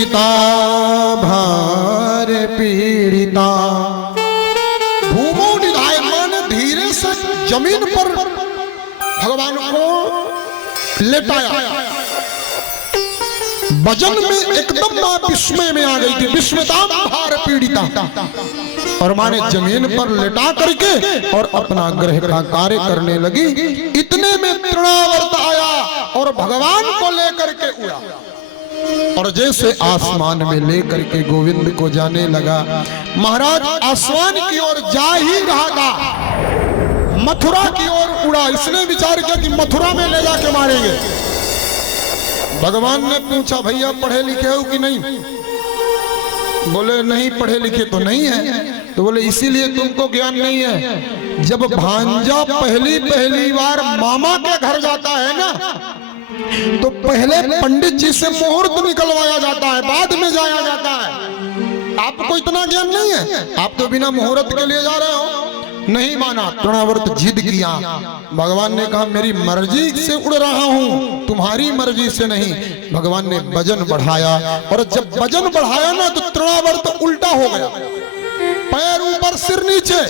चिता भार पीड़िता। भूमो निधायमान, धीरे से जमीन पर भगवान को लेटाया। वजन में एकदम मां विस्मय में आ गई थी, विस्मयता भार पीड़िता। और मां ने जमीन पर लेटा करके और अपना ग्रह का कार्य करने लगी। इतने में तृणावर्त आया और भगवान को लेकर के उड़ा और जैसे आसमान में लेकर के गोविंद को जाने लगा। महाराज आसमान की ओर जा ही रहा था, मथुरा की ओर उड़ा। इसने विचार किया कि मथुरा में ले जाके मारेंगे। भगवान ने पूछा, भैया पढ़े लिखे हो कि नहीं? बोले नहीं पढ़े लिखे तो नहीं है। तो बोले इसीलिए तुमको ज्ञान नहीं है। जब भांजा पहली बार मामा के घर जाता है ना, तो पहले पंडित जी से मुहूर्त निकलवाया जाता है, बाद में जाया जाता है। आपको इतना ज्ञान नहीं है, आप तो बिना मुहूर्त के लिए जा रहे हो। नहीं माना, तृणावर्त जिद किया। भगवान ने कहा मेरी मर्जी से उड़ रहा हूं, तुम्हारी मर्जी से नहीं। भगवान ने वजन बढ़ाया और जब वजन बढ़ाया ना तो तृणावर्त उल्टा हो गया, पैर ऊपर सिर नीचे,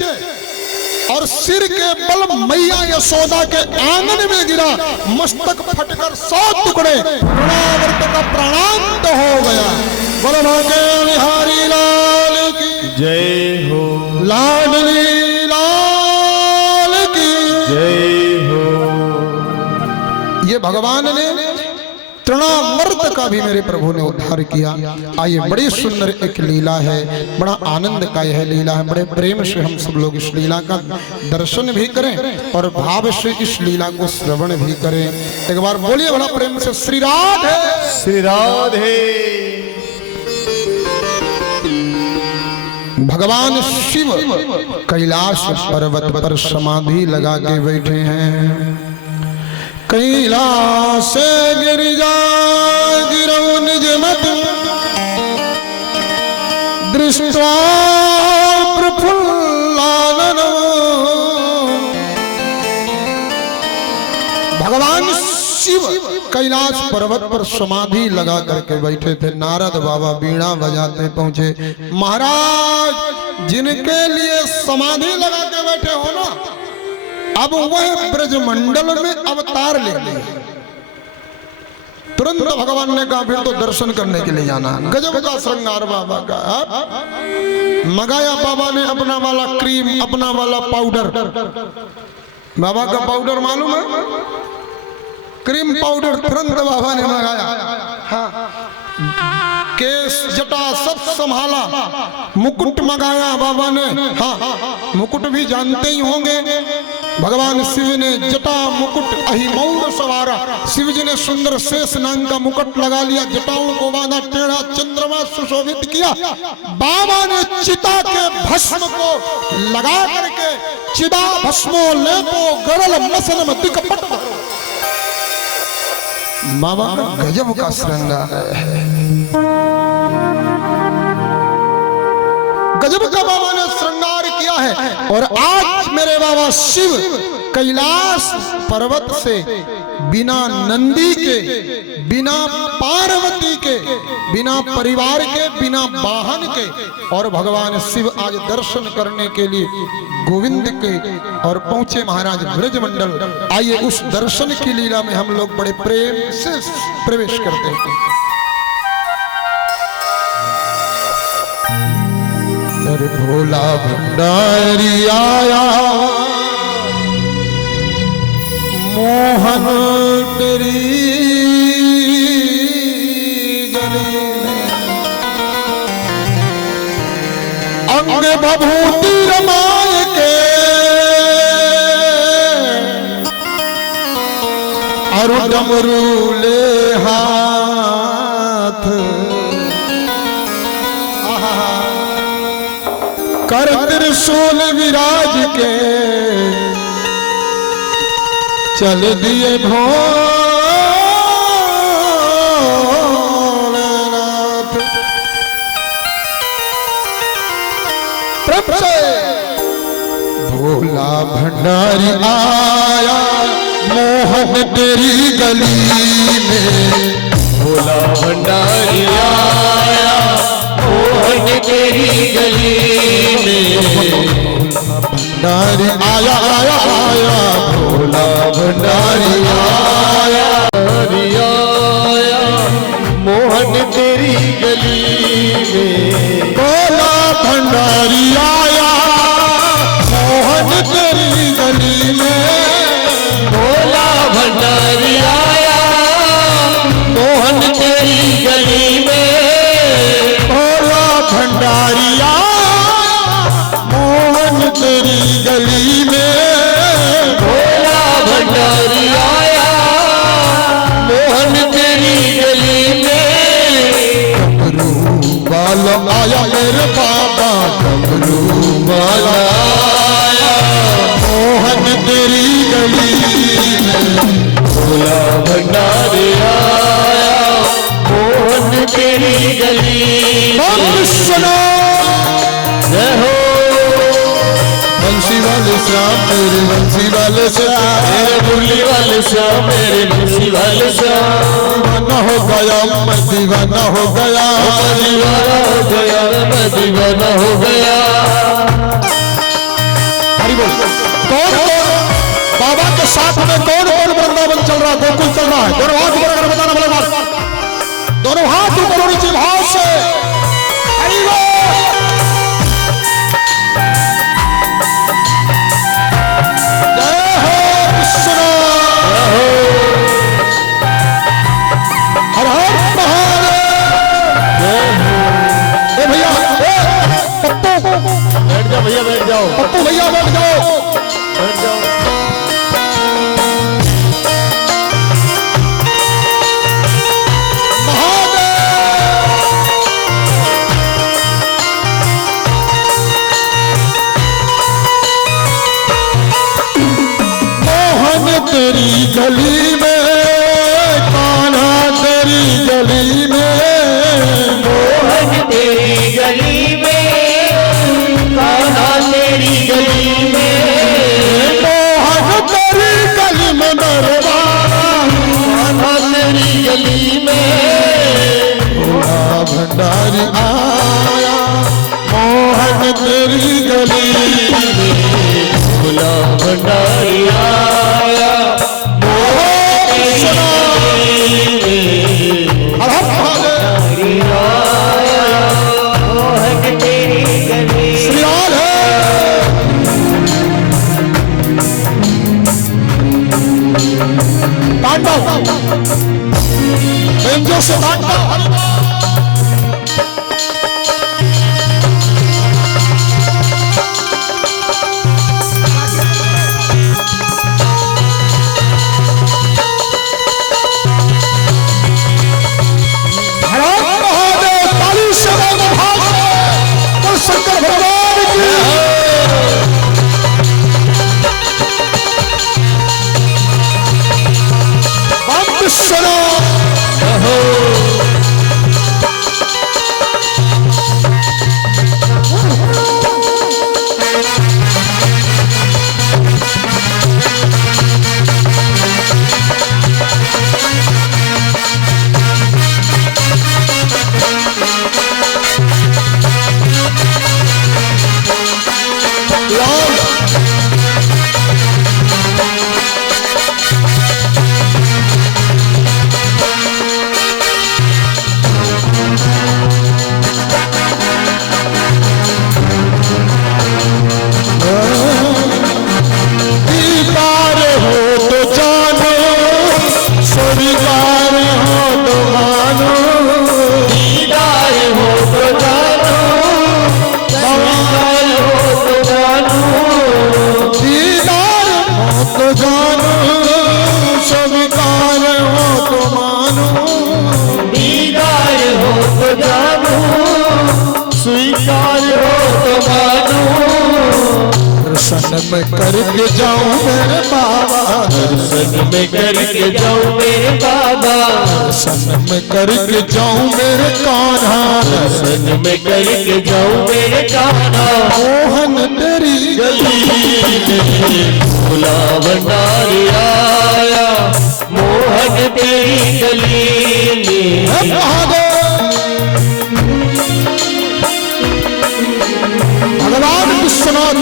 और सिर के बल मैया यशोदा के आंगन में गिरा। मस्तक फटकर 100 टुकड़े, तृणावर्त का प्राणांत हो गया। बोलो के बिहारी लाल की जय हो, लाडली लाल की जय हो। ये भगवान ने तृणावर्त का भी मेरे प्रभु ने उद्धार किया। आइए, बड़ी सुंदर एक लीला है, बड़ा आनंद का यह लीला है। बड़े प्रेम से हम सब लोग इस लीला का दर्शन भी करें और भाव से इस लीला को श्रवण भी करें। एक बार बोलिए बड़ा प्रेम से श्री राधे श्री राधे। भगवान शिव कैलाश पर्वत पर समाधि लगा के बैठे हैं। कैलाश गिरिजा गिरौ निज मत दृष्ट्वा प्रफुल्लानन। भगवान शिव कैलाश पर्वत पर समाधि लगा करके बैठे थे। नारद बाबा बीड़ा बजाते पहुंचे। महाराज जिनके लिए समाधि लगा के बैठे हो ना, अब वह ब्रजमंडल में अवतार ले लिया। तुरंत भगवान ने कहा फिर तो दर्शन करने के लिए जाना। गजब का श्रृंगार बाबा का। मंगाया बाबा ने अपना वाला क्रीम, अपना वाला पाउडर। बाबा का पाउडर मालूम है, क्रीम पाउडर तुरंत बाबा ने मंगाया। हाँ, केस जटा सब संभाला। मुकुट मंगाया बाबा ने। हाँ, मुकुट भी जानते ही होंगे। भगवान शिव ने जटा मुकुट अहिमौर सवारा। शिव जी ने सुंदर शेष नाग का मुकुट लगा लिया, जटाओं को बांधा, टेढ़ा चंद्रमा सुशोभित किया। बाबा ने चिता के भस्म को लगा करके चिदा भस्मो लेपो गरल मसनम दिक्पट। बाबा का गजब का श्रृंगार है, गजब का बाबा ने श्रृंगार किया है। और आज मेरे बाबा शिव कैलाश पर्वत से बिना नंदी के, बिना पार्वती के, बिना परिवार के, बिना वाहन के, और भगवान शिव आज दर्शन करने के लिए गोविंद के और पहुंचे महाराज ब्रजमंडल। आइए उस दर्शन की लीला में हम लोग बड़े प्रेम से प्रवेश करते हैं। अरे भोला भंडारी आया, मोहन तेरी गली में, अंग बभूति रमाय के, और डमरू ले हाथ, कर त्रिशूल विराज के, चल दिए भोलेनाथ। भोला भंडारी आया, मोहन तेरी गली में, भोला भंडारी आया, भंडारी आया आया आया, भोला भंडारी आया आया, मोहन तेरी गली में। भोला भंडारी आया, मोहन तेरी गली में। भोला भंडारी आया, मोहन तेरी गली में। भोला भंडारी आया, मोहन तेरी गली में। भोला भंडारी आया, मोहन तेरी गली में। डमरू वाला आया मेरे बाबा, डमरू वाला आया, मोहन तेरी गली में। भोला भंडारी आया, मोहन तेरी गली में। सुनो जय हो बंसी वाले श्याम, मेरे बंसी वाले श्याम, मेरे मुरली वाले श्याम, मेरे बंसी वाले श्याम। दीवाना हो गया, मैं दीवाना हो गया, मैं दीवाना हो गया, मैं दीवाना हो गया। हरि बोल। कौन कौन बाबा के साथ में कौन कौन वृंदावन चल रहा, गोकुल चल रहा है? दोनों हाथ ऊपर अगर बताना भले बात, दोनों हाथ ऊपर होनी चाहिए भाव से। हरि बोल। जय हो विष्णु, हर हर महादेव। ए भैया, पप्पू बैठ जाओ भैया, बैठ जाओ, पप्पू भैया बैठ जाओ। बैठ जाओ। तेरी गली में कान्हा, तेरी गली में मोहन तेरी गली में, कान्हा तेरी गली में। मोहन तेरी गली में नरवाना, कान्हा तेरी गली में। भोला भंडारी आया, मोहन तेरी गली में। भोला भंडारी आया, हर हर महादेव। मोहन तेरी गली। श्री राम है। तांडव बेंजो से तांडव। शंकर भगवान की सुनो। दर्शन में करके जाऊं मेरे बाबा, दर्शन में करके जाऊं मेरे बाबा, दर्शन में करके जाऊं मेरे कान्हा, दर्शन में करके जाऊं मेरे कान्हा। मोहन तेरी गली में भोला भंडारी आया, मोहन तेरी गली में। भगवान विश्वनाथ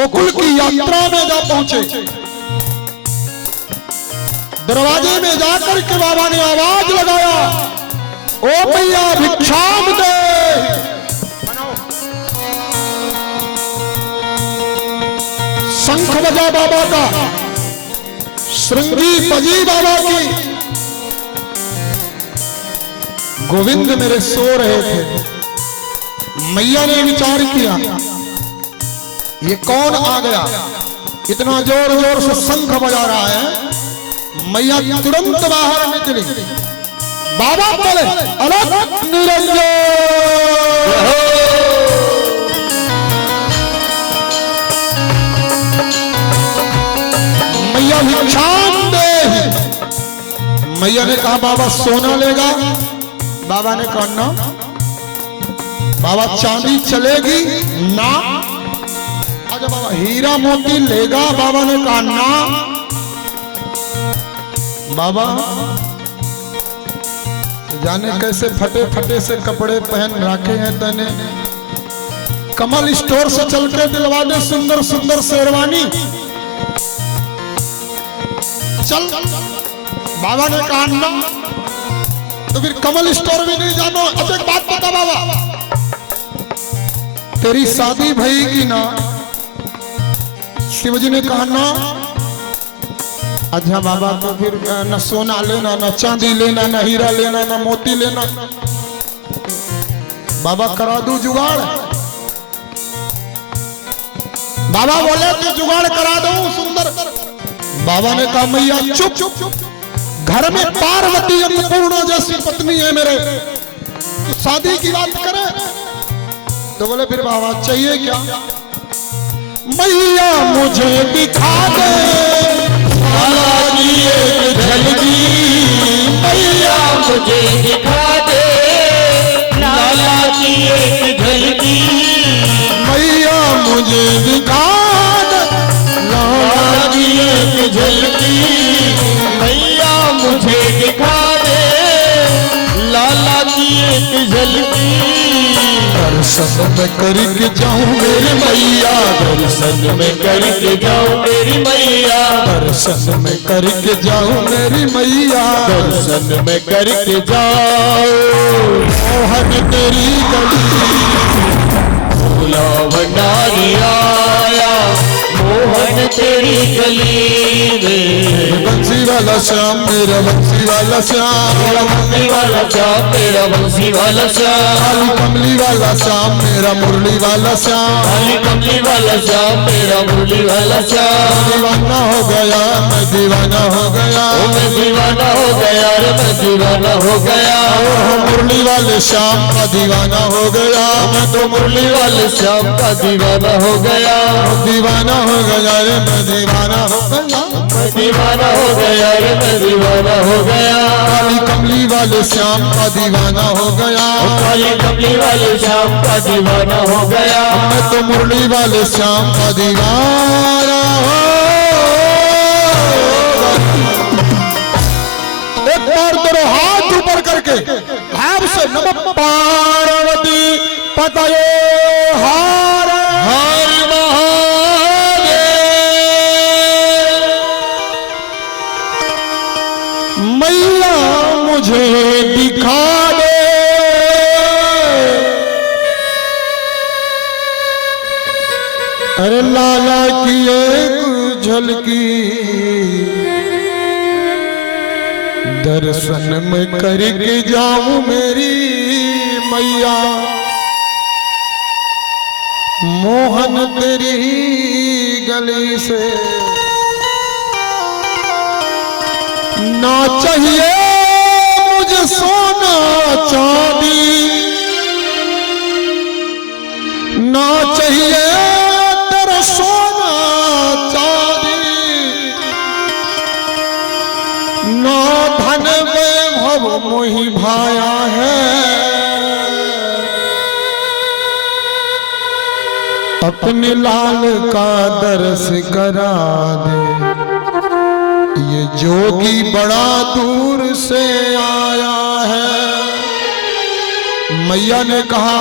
गोकुल की यात्रा में जा पहुंचे। दरवाजे में जाकर के बाबा ने आवाज लगाया, ओ मैया भिक्षाम दे। शंख बजा बाबा का, श्रृंगी बजी बाबा की। गोविंद मेरे सो रहे थे। मैया ने विचार किया, ये कौन आ गया, इतना जोर जोर से शंख बजा रहा है। मैया तुरंत बाहर निकली। बाबा बोले, अलग निरंजन। मैया भिक्षाम दे। मैया ने कहा, बाबा सोना लेगा? बाबा ने कहा ना। बाबा चांदी चलेगी? ना। अच्छा बाबा हीरा मोती लेगा? बाबा ने कहा ना। बाबा जाने कैसे फटे फटे से कपड़े पहन रखे हैं तने। कमल स्टोर से चल के दिलवा दे सुंदर सुंदर शेरवानी। चल। बाबा ने कहा ना। तो फिर कमल स्टोर भी नहीं जानो। अब एक बात बता बाबा, तेरी शादी भईगी ना? शिवजी ने कहा ना। अच्छा बाबा तो फिर न सोना लेना, न चांदी लेना, न हीरा लेना, न मोती लेना। बाबा करा दूं जुगाड़? बाबा बोले कि जुगाड़ करा दूं सुंदर। बाबा ने कहा, मैया चुप चुप, घर में पार्वती अन्नपूर्णा जैसी पत्नी है मेरे, तो शादी की बात करे? तो बोले फिर बाबा चाहिए क्या? मैया मुझे दिखा दे लाला की एक झलकी, मैया मुझे दिखा दे लाला की एक झलकी। मैया मुझे दिखा दे लाला की एक झलकी, मैया मुझे दिखा दे लाला की एक झलकी। दर्शन में करके जाऊं मेरी मैया, दर्शन में करके जाऊं मेरी मैया, दर्शन में करके जाऊं मेरी मैया, दर्शन में करके जाओ। मोहन तेरी गली भोला भंडारी आया, मोहन तेरी गली में। बंसी वाला श्याम मेरा बंसी वाला श्याम, मेरा बंसी वाला श्याम, मेरा बंसी वाला श्याम। काली कमली वाला श्याम मेरा मुरली वाला श्याम, काली कमली वाला श्याम, मेरा मुरली वाला श्याम। दीवाना हो गया मैं दीवाना हो गया, मैं दीवाना हो गया रे, मैं दीवाना हो गया। मुरली वाले श्याम का दीवाना हो गया, मैं तो मुरली वाले श्याम का दीवाना हो गया। दीवाना हो गया रे मैं दीवाना हो गया, मैं दीवाना हो गया रे, मैं दीवाना हो गया। काली कमली वाले श्याम का दीवाना हो गया, काली कमली वाले श्याम का दीवाना हो गया। मैं तो मुरली वाले श्याम का दीवाना हो। एक बार तेरे हाथ ऊपर करके भाव से नमः पार्वती पतये हर हर महादेव। मैया मुझे दिखा दे अरे लाला की एक झलकी, दर्शन में करके जाऊं मेरी मैया, मोहन तेरी गली से। ना चाहिए मुझे सोना चांदी, ना चाहिए तेरा सोना चांदी, ना धन वैभव मोहि भाया है, अपने लाल का दर्श करा दे। ये जोगी बड़ा दूर से आया है। मैया ने कहा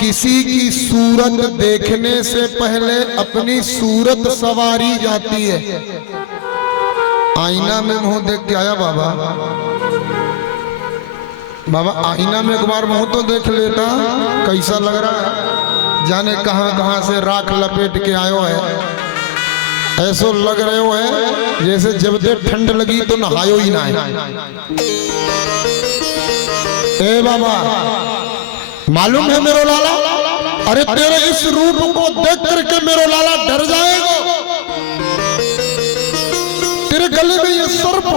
किसी की सूरत देखने से पहले अपनी सूरत सवारी जाती है। आईना में मुंह देख के आया बाबा, बाबा आईना में एक बार मुंह तो देख लेता, कैसा लग रहा है, जाने कहां कहां से राख लपेट के आयो है। ऐसो लग रहे हो है जैसे जब देर ठंड लगी तो नहायो ही ना है। ए बाबा मालूम है मेरो लाला, अरे तेरे इस रूप को देख करके मेरो लाला डर जाएगा। तेरे गले में ये सर्प,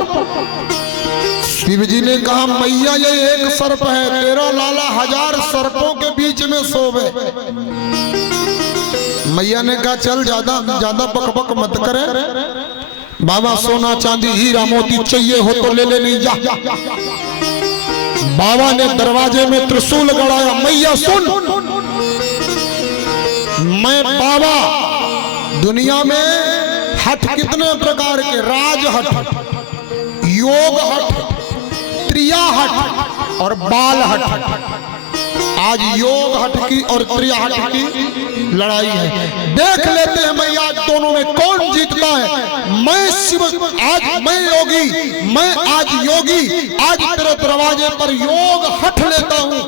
शिव जी ने कहा मैया ये एक सर्प है, तेरा लाला 1000 सर्पों के बीच में सोवे। मैया ने कहा चल ज्यादा ज्यादा बकबक मत करे, बाबा सोना चांदी हीरा मोती चाहिए हो तो ले ले, नहीं जा। बाबा ने दरवाजे में त्रिशूल गड़ाया, मैया सुन, मैं बाबा दुनिया में हठ कितने प्रकार के, राज हठ, योग हठ, त्रिया हठ और बाल हठ। आज योग हठ की और त्रिया हठ की लड़ाई है, देख लेते हैं मैया दोनों में कौन जीतता है। मैं शिव, आज मैं योगी, मैं आज योगी, आज तेरे दरवाजे पर योग हठ लेता हूं।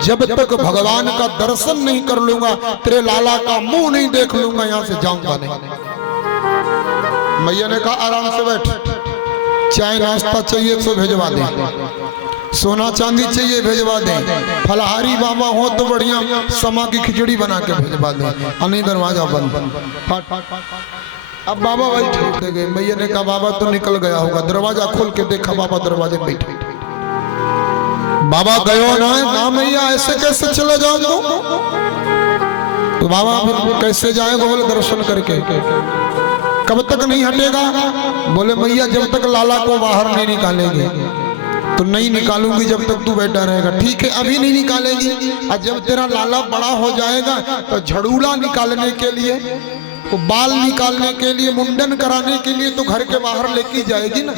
जब तक भगवान का दर्शन नहीं कर लूंगा, तेरे लाला का मुंह नहीं देख लूंगा, यहां से जाऊंगा नहीं। मैया ने कहा आराम से बैठ, चाय नाश्ता चाहिए तो भेजवा दे, सोना चांदी चाहिए भेजवा दे, फलहारी बाबा हो तो बढ़िया समा की खिचड़ी बना के भेजवा दे, नहीं दरवाजा बंद। अब बाबा वही ठहरते गए। मैया ने कहा बाबा तो निकल गया होगा, दरवाजा खोल के देखा बाबा दरवाजे में बैठे। बाबा गयो ना मैया ऐसे कैसे चले जाओ तो बाबा फिर कैसे जाएगा, बोले दर्शन करके। कब तक नहीं हटेगा, बोले मैया जब तक लाला को बाहर नहीं निकालेंगे तो नहीं निकालूंगी, जब तक तू बैठा रहेगा। ठीक है अभी नहीं निकालेगी, और जब तेरा लाला बड़ा हो जाएगा तो झड़ूला निकालने के लिए, तो बाल निकालने के लिए, मुंडन कराने के लिए तो घर के बाहर लेके जाएगी ना।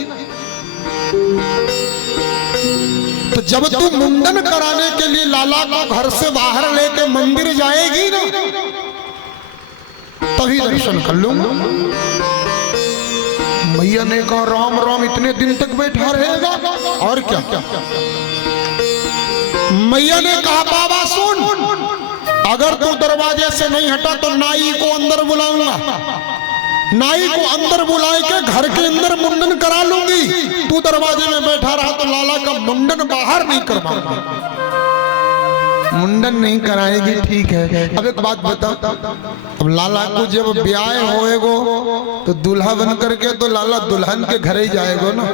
तो जब तू मुंडन कराने के लिए लाला को घर से बाहर लेके मंदिर जाएगी ना, तभी दर्शन कर लूंगा। मैया ने कहा राम राम, इतने दिन तक बैठा रहेगा और क्या। मैया ने कहा बाबा सुन, अगर तू दरवाजे से नहीं हटा तो नाई को अंदर बुलाऊंगा, नाई को अंदर बुला के घर के अंदर मुंडन करा लूंगी। तू दरवाजे में बैठा रहा तो लाला का मुंडन बाहर नहीं करवाऊंगा। मुंडन नहीं कराएगी, ठीक है। अब एक बात बता, अब लाला को जब ब्याह होएगो तो दूल्हा बन करके तो लाला दुल्हन के घर ही जाएगो ना,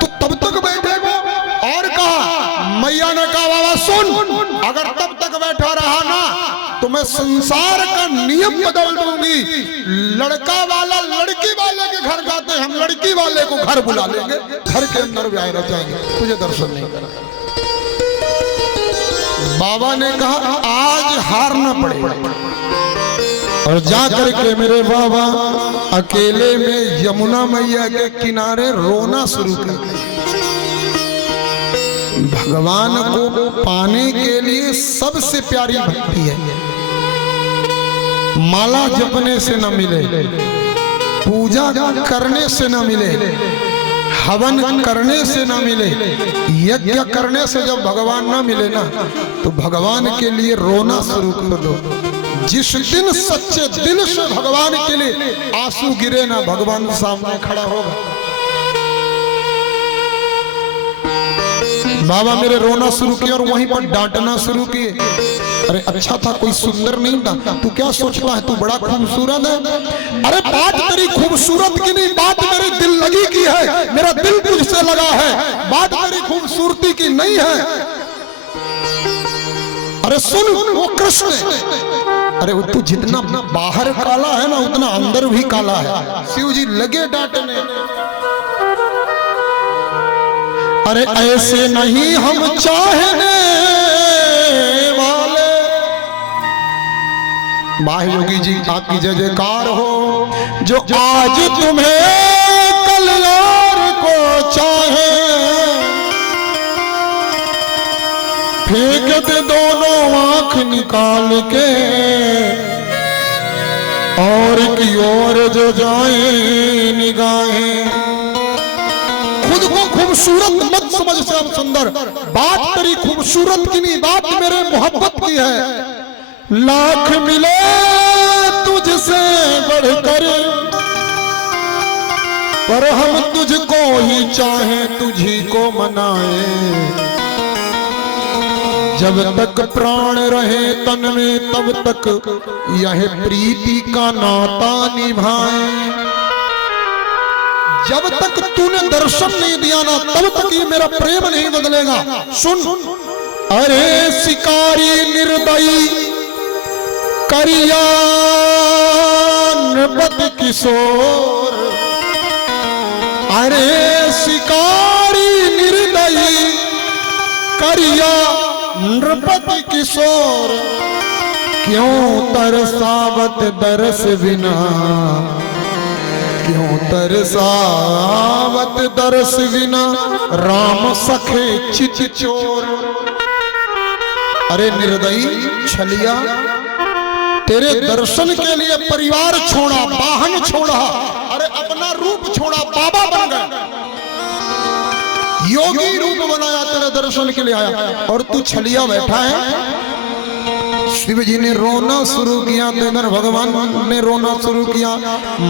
तो तब तक बैठेगो। और कहा मैया ने कहा बाबा सुन, अगर तब तक बैठा रहा ना तो मैं संसार का नियम बदल दूंगी। लड़का वाला लड़की वाले के घर जाते, हम लड़की वाले को घर बुला लेंगे, घर के अंदर ब्याह रचाएंगे, तुझे दर्शन नहीं कराएंगे। बाबा ने कहा आज हारना पड़ेगा, और जाकर के मेरे बाबा अकेले में यमुना मैया के किनारे रोना शुरू कर। भगवान को पाने के लिए सबसे प्यारी भक्ति है, माला जपने से न मिले, पूजा करने से न मिले, हवन करने से ना मिले, यज्ञ करने से जब भगवान ना मिले ना तो भगवान के लिए रोना शुरू कर दो। जिस दिन सच्चे दिल से भगवान के लिए आंसू गिरे ना, भगवान सामने खड़ा होगा। बाबा मेरे रोना शुरू किया और वहीं पर डांटना शुरू किए। अरे अच्छा था, कोई सुंदर नहीं था, तू क्या सोचता है, तू बड़ा खूबसूरत है। अरे बात तेरी खूबसूरत की नहीं, बात मेरी दिल लगी की है, मेरा दिल तुझसे लगा है, बात मेरी खूबसूरती की नहीं है। अरे सुन वो कृष्ण, अरे तू जितना बाहर काला है ना उतना अंदर भी काला है। शिव जी लगे डांटने, अरे ऐसे नहीं हम चाहने वाले। महायोगी जी आपकी जय जयकार हो, जो आज तुम्हें कल यार को चाहे, फेंक दे दोनों आंख निकाल के और की ओर जो जाए निगाहें। खुद को खूबसूरत मत समझ श्याम सुंदर, बात तेरी खूबसूरत की नहीं, बात मेरे मोहब्बत की है। लाख मिले तुझसे बढ़कर पर हम तुझको ही चाहें, तुझी को मनाए। जब तक प्राण रहे तन में तब तक यह प्रीति का नाता निभाए। जब तक तूने दर्शन नहीं दिया ना तब तक ये मेरा प्रेम नहीं बदलेगा। सुन, अरे शिकारी निर्दयी करिया नृपति किशोर, अरे शिकारी निर्दयी करिया नृपति किशोर, क्यों तरसावत दरस बिना, क्यों तरसावत दरस बिना राम सखे चित चोर। अरे निर्दयी छलिया, तेरे दर्शन के लिए परिवार छोड़ा, वाहन छोड़ा, अरे अपना रूप छोड़ा, बाबा बन गया, योगी रूप बनाया, तेरे दर्शन के लिए आया और तू छलिया बैठा है। शिव जी ने रोना शुरू किया, तो इधर भगवान ने रोना शुरू किया।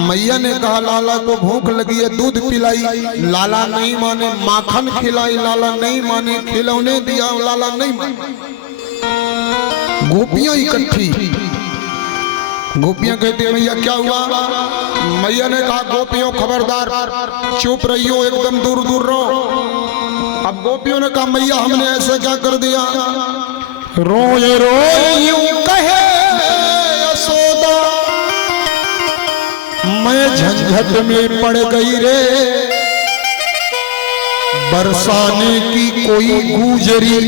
मैया ने कहा लाला को भूख लगी है, दूध पिलाई, लाला नहीं माने। माखन खिलाई, लाला नहीं माने। खिलौने दिया, लाला नहीं माने। गोपियां इकट्ठी, गोपियां कहती है भैया क्या हुआ? मैया ने कहा गोपियों खबरदार, चुप रहियो, एकदम दूर दूर रहो। अब गोपियों ने कहा मैया हमने ऐसा क्या कर दिया? रोए रोए यूं कहे यशोदा, मैं झंझट में पड़ गई रे, बरसाने की कोई गुजरी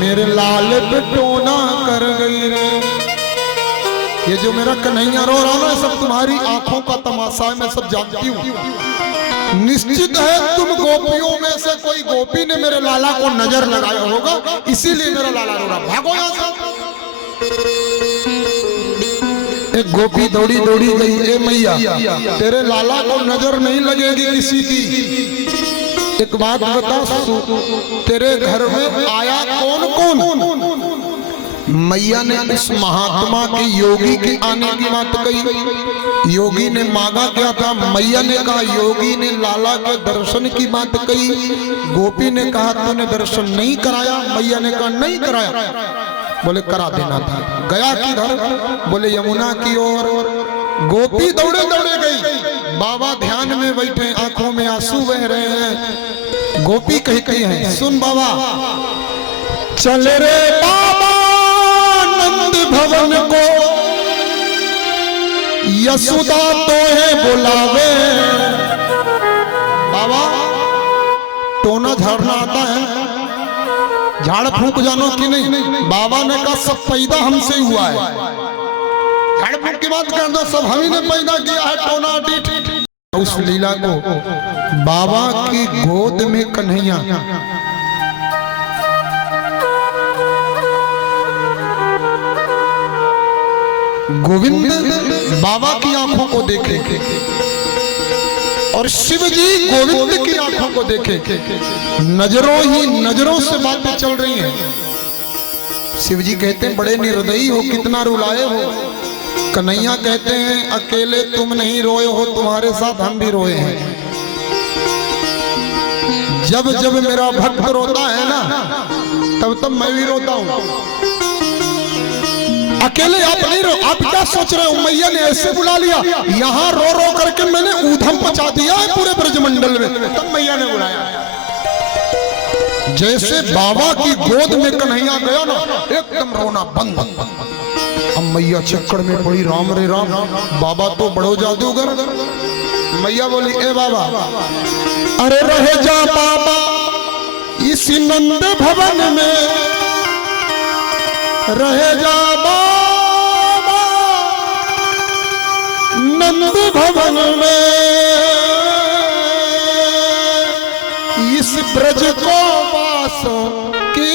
मेरे लाल पे टोना कर गई रे। ये जो मेरा कन्हैया रो रहा है सब तुम्हारी आंखों का तमाशा है, मैं सब जानती हूँ। निश्चित है तुम गोपियों में से कोई गोपी ने मेरे लाला को नजर लगाया होगा, इसीलिए मेरा लाला रो रहा। भागो यहाँ से। एक गोपी दौड़ी दौड़ी गई, ए मैया तेरे लाला को नजर नहीं लगेगी किसी की। एक बात बता, तेरे घर में आया कौन कौन? मैया ने उस महात्मा के योगी के आने की बात कही। योगी ने मांगा क्या था? मैया ने कहा योगी ने लाला के दर्शन की बात कही। गोपी ने कहा तूने दर्शन नहीं कराया? मैया ने कहा नहीं कराया। बोले करा देना था। गया किधर? बोले यमुना की ओर। गोपी दौड़े दौड़े गई, बाबा ध्यान में बैठे, आंखों में आंसू बह रहे हैं। गोपी कही है सुन बाबा, चल रे बाबा नंद भवन को, यशोदा तो है बुलावे। बाबा टोना झाड़ना आता है? झाड़ फूंक जानो कि नहीं? बाबा ने कहा सब पैदा हमसे हुआ है। झाड़ फूंक की बात करना, सब हम ही ने पैदा किया है। टोना डीठ उस लीला को बाबा की गोद में कन्हैया गोविंद बाबा की आंखों को देखे और शिव जी गोविंद की आंखों को देखे। नजरों ही नजरों से बातें चल रही हैं। शिव जी कहते हैं बड़े निर्दयी हो, कितना रुलाए हो। कन्हैया कहते हैं अकेले तुम नहीं रोए हो, तुम्हारे साथ हम भी रोए हैं। जब जब मेरा भक्त रोता है ना तब तब मैं भी रोता हूं। अकेले आप नहीं रो। आप क्या सोच रहे हो? मैया ने ऐसे बुला लिया, यहाँ रो रो करके मैंने ऊधम मचा दिया है पूरे ब्रजमंडल में, तब मैया ने बुलाया। जैसे बाबा की गोद में कन्हैया गया ना, एकदम रोना बंद। अब मैया चक्कर में पड़ी, राम रे राम, बाबा तो बड़ो जादूगर। मैया बोली ए बाबा, अरे रहे जा बाबा इस नंद भवन में, रहे जा बाबा नंद भवन में, इस ब्रज को वासों की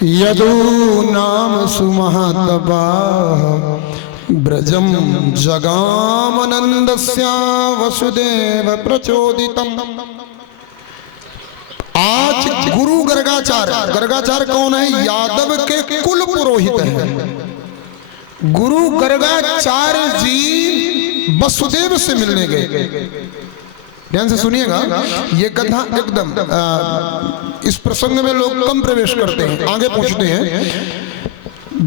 यदु नाम सुमहातपा ब्रजम जगामनंदस्या वसुदेव प्रचोदितम। आज गुरु गर्गाचार्य, गर्गाचार्य कौन है? यादव के कुल पुरोहित हैं। गुरु गर्गाचार्य जी वसुदेव से मिलने गए। ध्यान से सुनिएगा, ये कथा एकदम इस प्रसंग में लोग कम प्रवेश करते हैं, आगे पूछते हैं।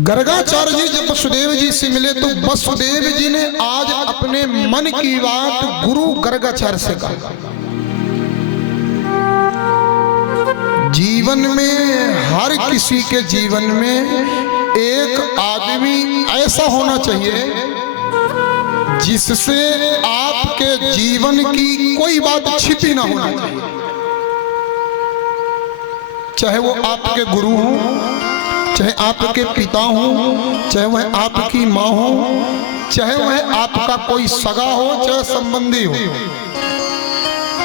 गर्गाचार्य जी जब वसुदेव जी से मिले तो वसुदेव जी ने आज अपने मन की बात गुरु गर्गाचार्य से कहा। जीवन में, हर किसी के जीवन में एक आदमी ऐसा होना चाहिए जिससे आपके जीवन की कोई बात छिपी ना होना चाहिए। चाहे वो आपके गुरु हो, चाहे आपके पिता हो, चाहे वह आपकी माँ हो, चाहे वह आपका कोई सगा हो, चाहे संबंधी हो।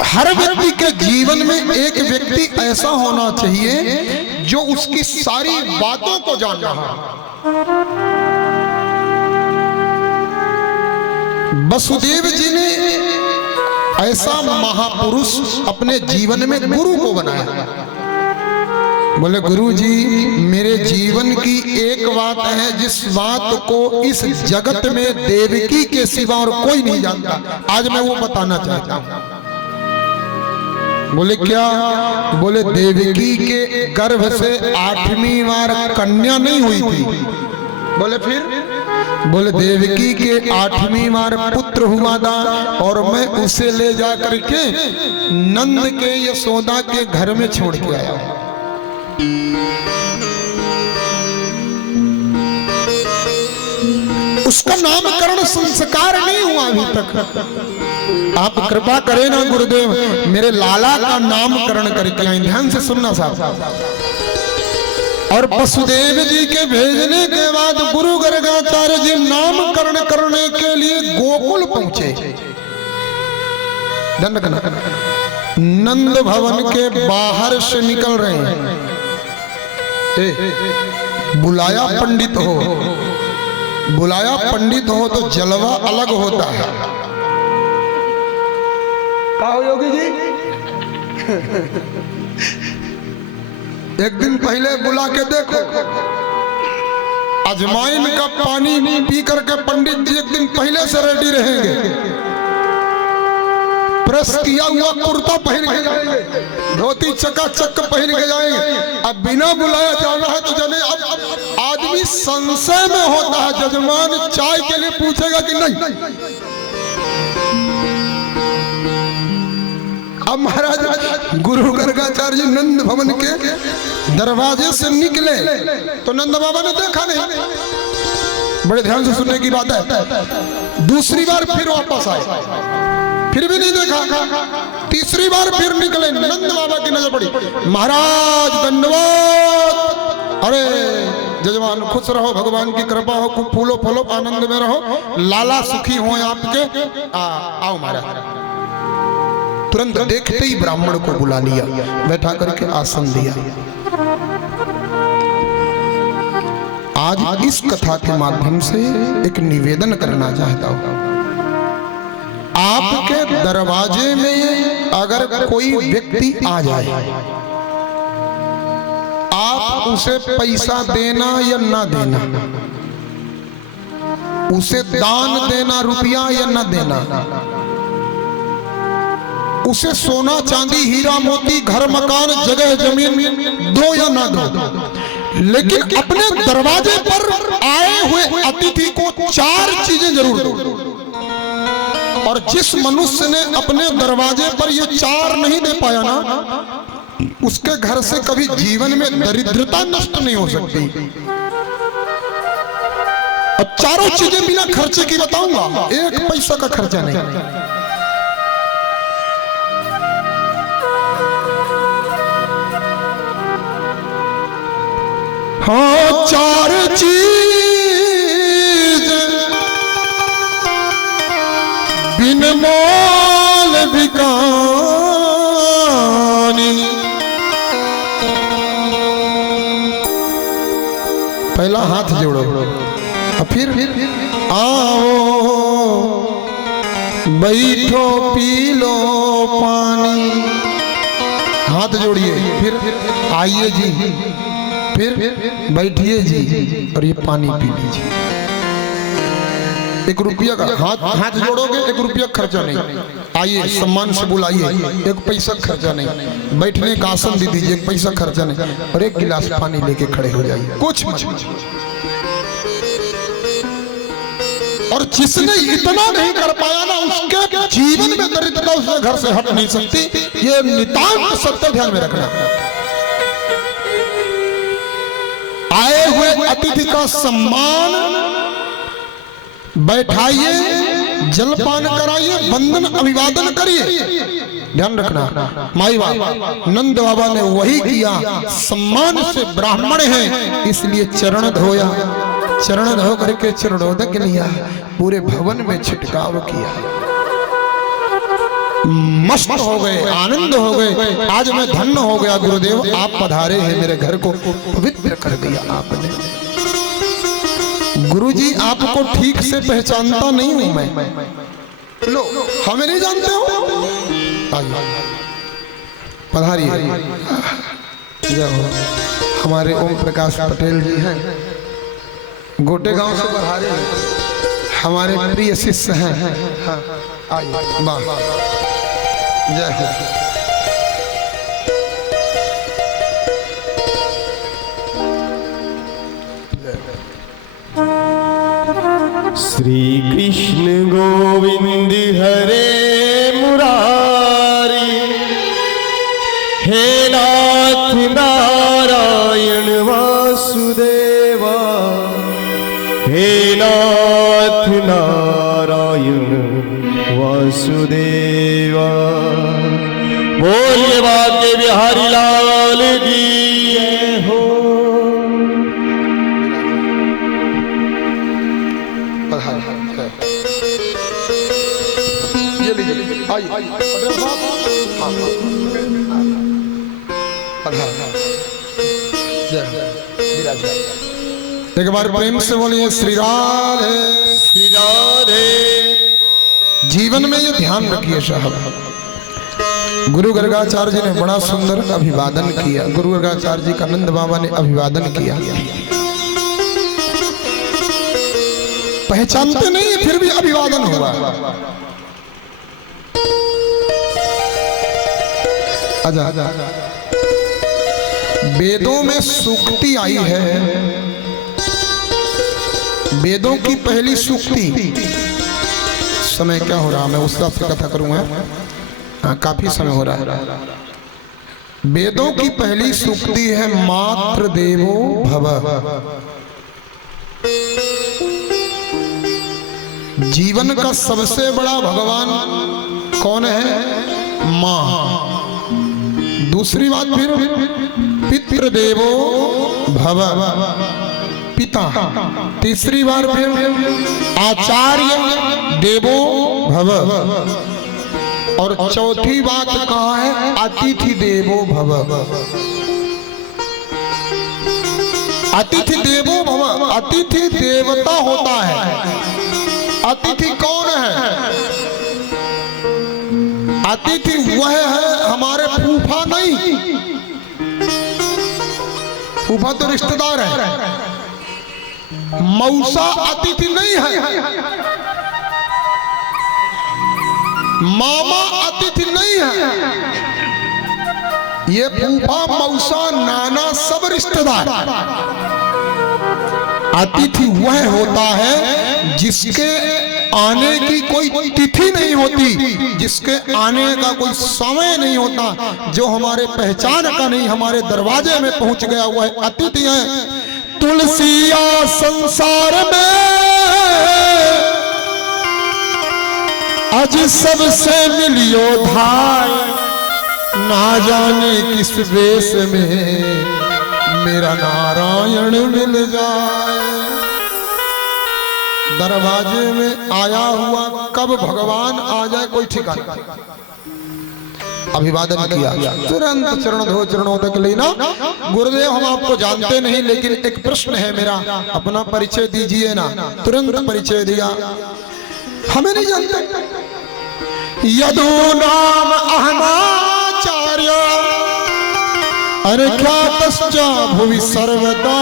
हर व्यक्ति के जीवन में एक व्यक्ति ऐसा होना चाहिए जो उसकी सारी बातों को जान रहा है। वसुदेव जी ने ऐसा महापुरुष अपने जीवन में गुरु को बनाया। बोले गुरु जी, मेरे जीवन की एक बात है जिस बात को इस जगत में देवकी के सिवा और कोई नहीं जानता, आज मैं वो बताना चाहता हूं। बोले क्या? बोले देवकी के गर्भ से 8वीं बार कन्या नहीं हुई थी। बोले फिर? बोले देवकी के 8वीं बार पुत्र हुआ था और मैं उसे ले जा करके नंद के यशोदा के घर में छोड़ के आया। उसका नामकरण संस्कार नहीं हुआ अभी तक। आप कृपा करें ना गुरुदेव, मेरे लाला का नामकरण करके आए। ध्यान से सुनना साहब। और वसुदेव जी के भेजने के बाद गुरु गर्गाचार्य जी नामकरण करने के लिए गोकुल पहुंचे। नंद भवन के बाहर से निकल रहे हैं। बुलाया पंडित हो, बुलाया पंडित हो तो जलवा अलग होता है। क्या हो योगी जी? एक दिन पहले बुला के देखो, अजवाइन का पानी पी करके पंडित जी एक दिन पहले से रेडी रहेंगे। प्रेस किया हुआ कुर्ता पहन के जाएंगे, धोती चकाचक पहन के जाएंगे। अब बिना बुलाया जाना है तो जाने अब आदमी संशय में होता है। जजमान चाय के लिए पूछेगा कि नहीं। अब महाराज गुरु गर्गाचार्य जी नंद भवन के दरवाजे से निकले तो नंद बाबा ने देखा नहीं। बड़े ध्यान से सुनने की बात है। दूसरी बार फिर वापस आए, फिर भी नहीं देखा। तीसरी बार फिर निकले, नंद बाबा की नजर पड़ी। महाराज दंडवत। अरे जजमान खुश रहो, भगवान की कृपा हो, खूब फूलो फलो आनंद में रहो, लाला सुखी हो आपके। आओ महाराज। तुरंत देखते ही ब्राह्मण को बुला लिया, बैठा करके आसन दिया। आज इस कथा के माध्यम से एक निवेदन करना चाहता हूं। आपके दरवाजे में अगर कोई व्यक्ति आ जाए, आप उसे पैसा देना या ना देना, उसे दान देना, रुपया या ना देना, उसे सोना चांदी हीरा मोती घर मकान जगह जमीन दो या ना दो, लेकिन अपने दरवाजे पर आए हुए अतिथि को 4 चीजें जरूर दो। और जिस मनुष्य ने अपने दरवाजे पर ये 4 नहीं दे पाया ना, उसके घर से कभी जीवन में दरिद्रता नष्ट नहीं हो सकती। अब 4 चीजें बिना खर्चे की बताऊंगा, 1 पैसा का खर्चा नहीं। हाँ, 4 चीज बिन मोल बिकानी। पहला हाथ जोड़ो और फिर आओ बैठो पी लो पानी, हाथ जोड़िए, फिर आइए जी, फिर बैठिए जी और ये पानी पी लीजिए। 1 रुपया का हाथ जोड़ोगे, 1 रुपया खर्चा नहीं। आइए सम्मान से बुलाइए, 1 पैसा खर्चा नहीं। बैठने का आसन दे दीजिए, 1 पैसा खर्चा नहीं। और 1 गिलास पानी लेके खड़े हो जाइए, कुछ मत। और जिसने इतना नहीं कर पाया ना, उसके जीवन में दरिद्रता उसके घर से हट नहीं सकती। ये नितांत सत्य ध्यान में रखना। आए हुए अतिथि का सम्मान, बैठाइए, जलपान कराइए, वंदन अभिवादन करिए। ध्यान रखना, माई बाप नंद बाबा ने वही किया। सम्मान से ब्राह्मण है इसलिए चरण धोया, चरण धो करके चरणोदक लिया, पूरे भवन में छिटकाव किया। मस्त हो गए, आनंद हो गए। आज मैं धन्य हो गया गुरुदेव, आप पधारे हैं, मेरे घर को पवित्र कर दिया आपने। गुरुजी आपको ठीक से पहचानता नहीं हूं मैं। लो, हमें नहीं जानते हो? पधारिए। हमारे ओम प्रकाश पटेल जी हैं, गोटे गांव से पधारे, हमारे प्रिय शिष्य हैं। आइए, वाह, जय हो। श्री कृष्ण गोविंद हरे मुरारी, हे नाथ नारायण वासुदेवा, हे नाथ नारायण वासुदेवा। बोलिए बाके बिहारी लाल की हो। ये लीजिए, आइए पटेल साहब। एक बार प्रेम से बोलिए श्री राधे, श्री राधे। जीवन में ये ध्यान रखिए साहब। गुरु गर्गाचार्य जी ने बड़ा सुंदर अभिवादन किया। गुरु गर्गाचार्य जी का नंद बाबा ने अभिवादन किया। पहचानते नहीं फिर भी अभिवादन हुआ। आजा, वेदों में सूक्ति आई है। वेदों की पहली सूक्ति, समय क्या हो रहा, मैं उस हिसाब से कथा करूंगा। हाँ, काफी समय हो रहा है। वेदों की पहली सूक्ति है मातृ देवो भव। जीवन का सबसे बड़ा भगवान कौन है? माँ। दूसरी बात फिर पितृदेवो भव, पिता। तीसरी बार फिर आचार्य देवो भव। और चौथी बात कहाँ है? अतिथि देवो भव। अतिथि देवो भव, अतिथि देवता होता है। अतिथि कौन है? अतिथि वह है, हमारे फूफा नहीं। फूफा तो रिश्तेदार है, मौसा अतिथि नहीं है, मामा अतिथि नहीं है। ये फूफा मौसा नाना सब रिश्तेदार। अतिथि वह होता है जिसके आने की कोई तिथि नहीं होती, जिसके आने का कोई समय नहीं होता, जो हमारे पहचान का नहीं, हमारे दरवाजे में पहुंच गया हुआ है, अतिथि है। तुलसिया संसार में आज सबसे मिलियो भाई, ना जाने किस वेश में मेरा नारायण मिल जाए। दरवाजे में आया हुआ कब भगवान आ जाए कोई ठिकाना। अभिवादन किया, तुरंत चरणोदक लेना। गुरुदेव हम आपको जानते नहीं, लेकिन एक प्रश्न है मेरा, अपना परिचय दीजिए ना। तुरंत परिचय दिया, हमें नहीं जानते। यदु नाम अहमाचार्य अरे ख्यातश्च भुवि सर्वदा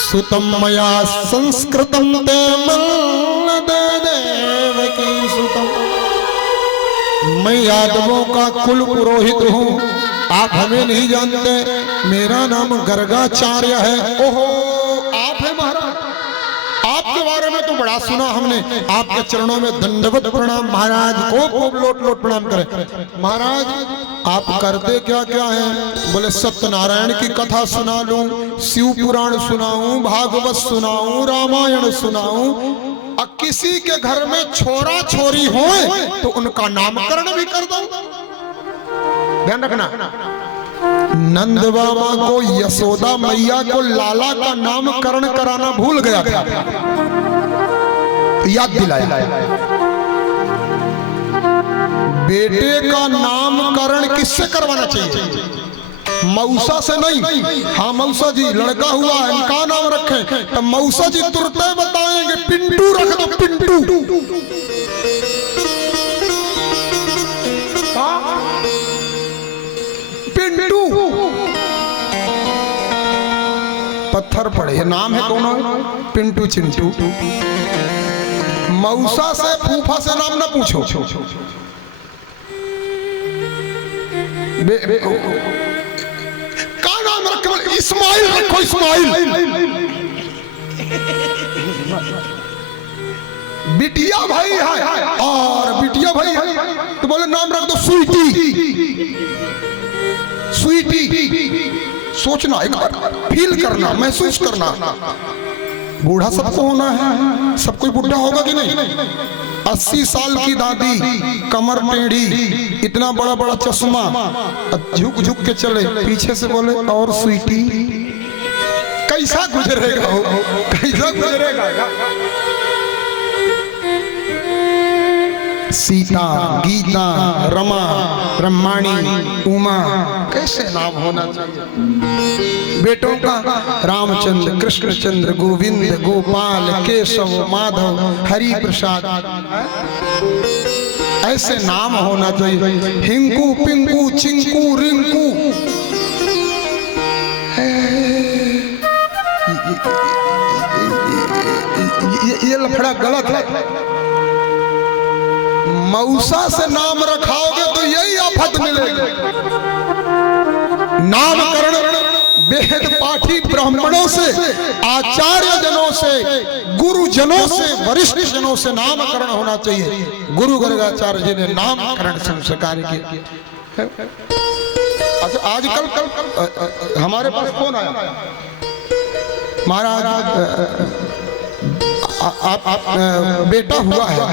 सुतम मया संस्कृतम ते देवकी सुतम। मैं यादवों का कुल पुरोहित हूँ, आप हमें नहीं जानते, मेरा नाम गर्गाचार्य है। ओहो, आप है महाराज, आपके बारे में तो बड़ा सुना हमने, आपके चरणों में दंडवत प्रणाम महाराज को, खूब लोट लोट प्रणाम करें। महाराज आप करते क्या क्या हैं? बोले सत्यनारायण की कथा सुना लूं, शिव पुराण सुनाऊं, भागवत सुनाऊं, रामायण सुनाऊं। अब किसी के घर में छोरा छोरी हो तो उनका नामकरण भी कर दो। ध्यान रखना, नंद बाबा को यशोदा मैया को लाला का नामकरण कराना भूल गया था, याद दिलाया। बेटे का नामकरण किससे करवाना चाहिए? मौसा से नहीं। हाँ मौसा जी लड़का हुआ है, इनका नाम रखें, तो मौसा जी तुरंत बताएंगे पिंटू रख दो, पिंटू। पिंटू पत्थर पड़े, नाम है कौन? पिंटू चिंटू। मौसा से फूफा से नाम ना पूछो। का नाम रखो? इस्माइल रखो, इस्माइल। बिटिया भाई है और बिटिया भाई है तो बोले नाम रख दो स्वीटी। स्वीटी, सोचना एक बार, फील करना, महसूस करना। बूढ़ा सबको होना है, सब कोई बुढ़ा होगा कि नहीं? 80 साल की दादी, कमर टेढ़ी, इतना बड़ा बड़ा चश्मा, झुक झुक के चले, पीछे से बोले और स्वीटी। कैसा गुजरेगा हो, कैसा गुजरेगा? सीता, गीता, रमा, ब्रह्माणी, उमा, कैसे नाम होना चाहिए बेटों का? रामचंद्र, कृष्णचंद्र, गोविंद, गोपाल, केशव, माधव, हरि प्रसाद, ऐसे नाम होना चाहिए। हिंकू, पिंकू, चिंकू, रिंकू, ये लफड़ा गलत है। मौसा से नाम रखाओगे तो यही आफत मिलेगी। नामकरण वेद पाठी ब्राह्मणों से, आचार्य जनों से, गुरुजनों से, वरिष्ठ जनों से नामकरण होना चाहिए। गुरु गर्गाचार्य जी ने नामकरण संस्कार किया। अच्छा आजकल हमारे पास फोन आया, महाराज आप बेटा हुआ है,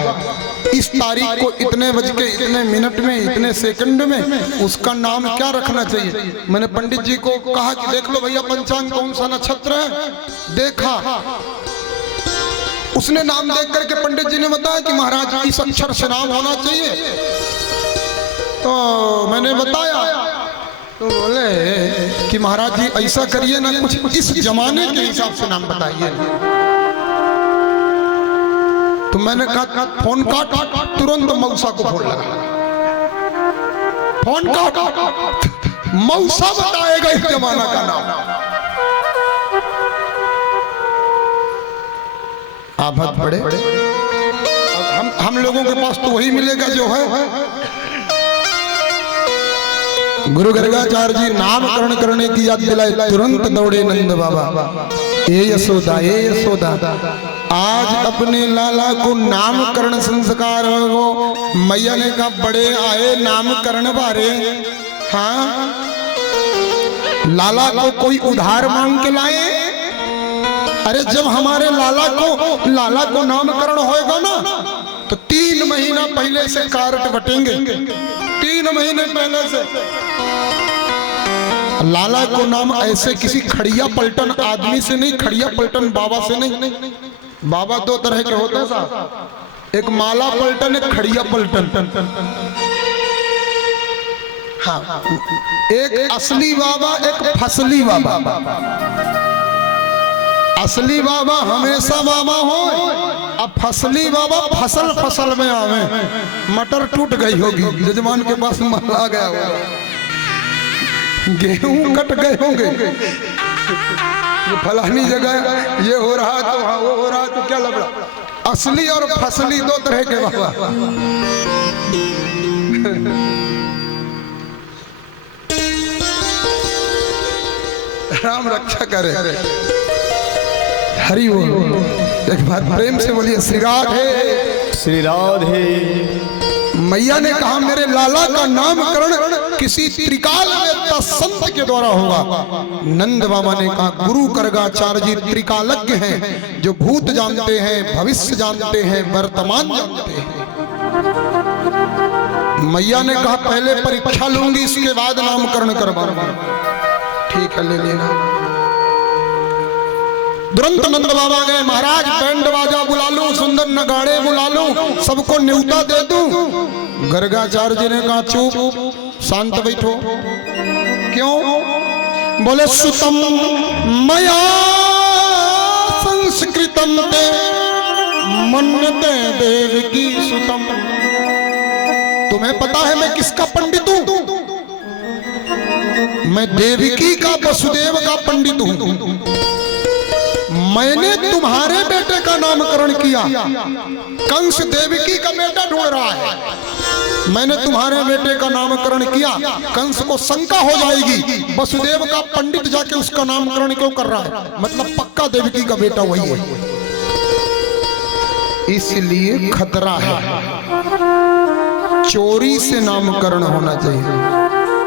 इस तारीख को इतने बज के इतने मिनट में, इतने सेकंड में, उसका नाम क्या रखना चाहिए? मैंने पंडित जी को कहा कि देख लो भैया पंचांग कौन सा नक्षत्र है। देखा, उसने नाम देख करके पंडित जी ने बताया कि महाराज इस अक्षर से नाम होना चाहिए। तो मैंने बताया, तो बोले कि महाराज जी ऐसा करिए ना, कुछ इस जमाने के हिसाब से नाम बताइए। तो मैंने कहा फोन काट, तुरंत मौसा को फोन लगा। फोन काट, मौसा बताएगा इस जमाना का नाम। आफत पड़े, हम लोगों के पास तो वही मिलेगा जो है। गुरु गर्गाचार्य जी नामकरण करने की याद दिलाए, तुरंत दौड़े नंद बाबा। ये यशोदा, ये यशोदा, आज अपने लाला को नामकरण संस्कार हो। मैया ने कहा बड़े आए नामकरण बारे। हाँ, लाला को कोई उधार मांग के लाए? अरे जब हमारे लाला को नामकरण होएगा ना, तो 3 महीना पहले से कार्ड बटेंगे, 3 महीने पहले से। लाला को नाम ऐसे किसी खड़िया पलटन आदमी से नहीं, खड़िया पलटन बाबा से नहीं। बाबा 2 तरह के होते हैं साहब, एक माला पलटन, एक खड़िया पलटन। हाँ, एक असली बाबा, एक फसली बाबा। असली बाबा हमेशा बाबा हो, अब फसली बाबा फसल फसल में आवे। मटर टूट गई होगी, जजमान के पास माल आ गया होगा, गेहूं कट गए होंगे, ये फलानी जगह ये हो रहा तो वहां वो हो रहा तो क्या लग रहा। असली और फसली दो तरह के बाबा। राम रक्षा करे। हरि बोल। एक बार प्रेम से बोलिए श्री राधे। श्री राधे। मैया ने कहा मेरे लाला का नामकरण किसी त्रिकाल वेत्ता संत के द्वारा होगा। नंद बाबा ने कहा गुरु गर्गाचार्य जी त्रिकालज्ञ हैं, जो भूत जानते हैं, भविष्य जानते हैं, वर्तमान जानते हैं। मैया ने कहा पहले परीक्षा लूंगी, इसके बाद नामकरण करवाऊंगा। ठीक है, ले लेना। तुरंत नंद बाबा गए, महाराज बैंड बाजा बुला लूं, सुंदर नगाड़े बुला लूं, सबको न्योता दे दूं। गर्गाचार्य जी ने कहा चुप, शांत बैठो। क्यों? बोले सुतम मया संस्कृतम ते मन्नते देवकी सुतम। तुम्हें पता है मैं किसका पंडित हूं? मैं देवकी का, वसुदेव का पंडित हूं। मैंने तुम्हारे बेटे का नामकरण किया। कंस देवकी का बेटा ढूंढ रहा है, मैंने तुम्हारे बेटे का नामकरण किया। कंस को शंका हो जाएगी, वसुदेव का पंडित जाके उसका नामकरण क्यों कर रहा है, मतलब पक्का देवकी का बेटा वही है, इसलिए खतरा है। चोरी से नामकरण होना चाहिए।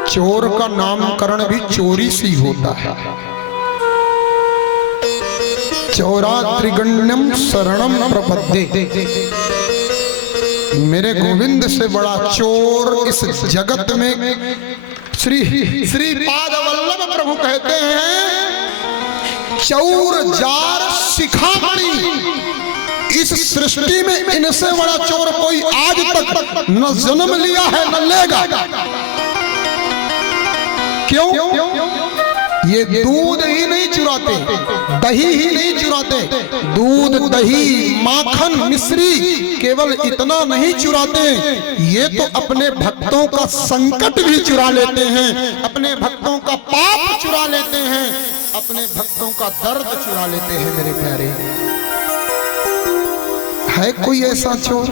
चोर का नामकरण भी चोरी से ही होता है। चौरा त्रिगण्यम शरणम प्रपद्ये। मेरे गोविंद से बड़ा चोर इस जगत में श्री पाद वल्लभ प्रभु कहते हैं चौर जार शिखामणि। इस सृष्टि में इनसे बड़ा चोर कोई आज तक न जन्म लिया है न लेगा। क्यों? ये दूध ही नहीं चुराते, दही ही नहीं चुराते, दूध दही माखन मिश्री केवल इतना नहीं चुराते, ये तो अपने भक्तों का संकट भी चुरा लेते हैं, अपने भक्तों का पाप चुरा लेते हैं, अपने भक्तों का दर्द चुरा लेते हैं। मेरे प्यारे, है कोई ऐसा चोर?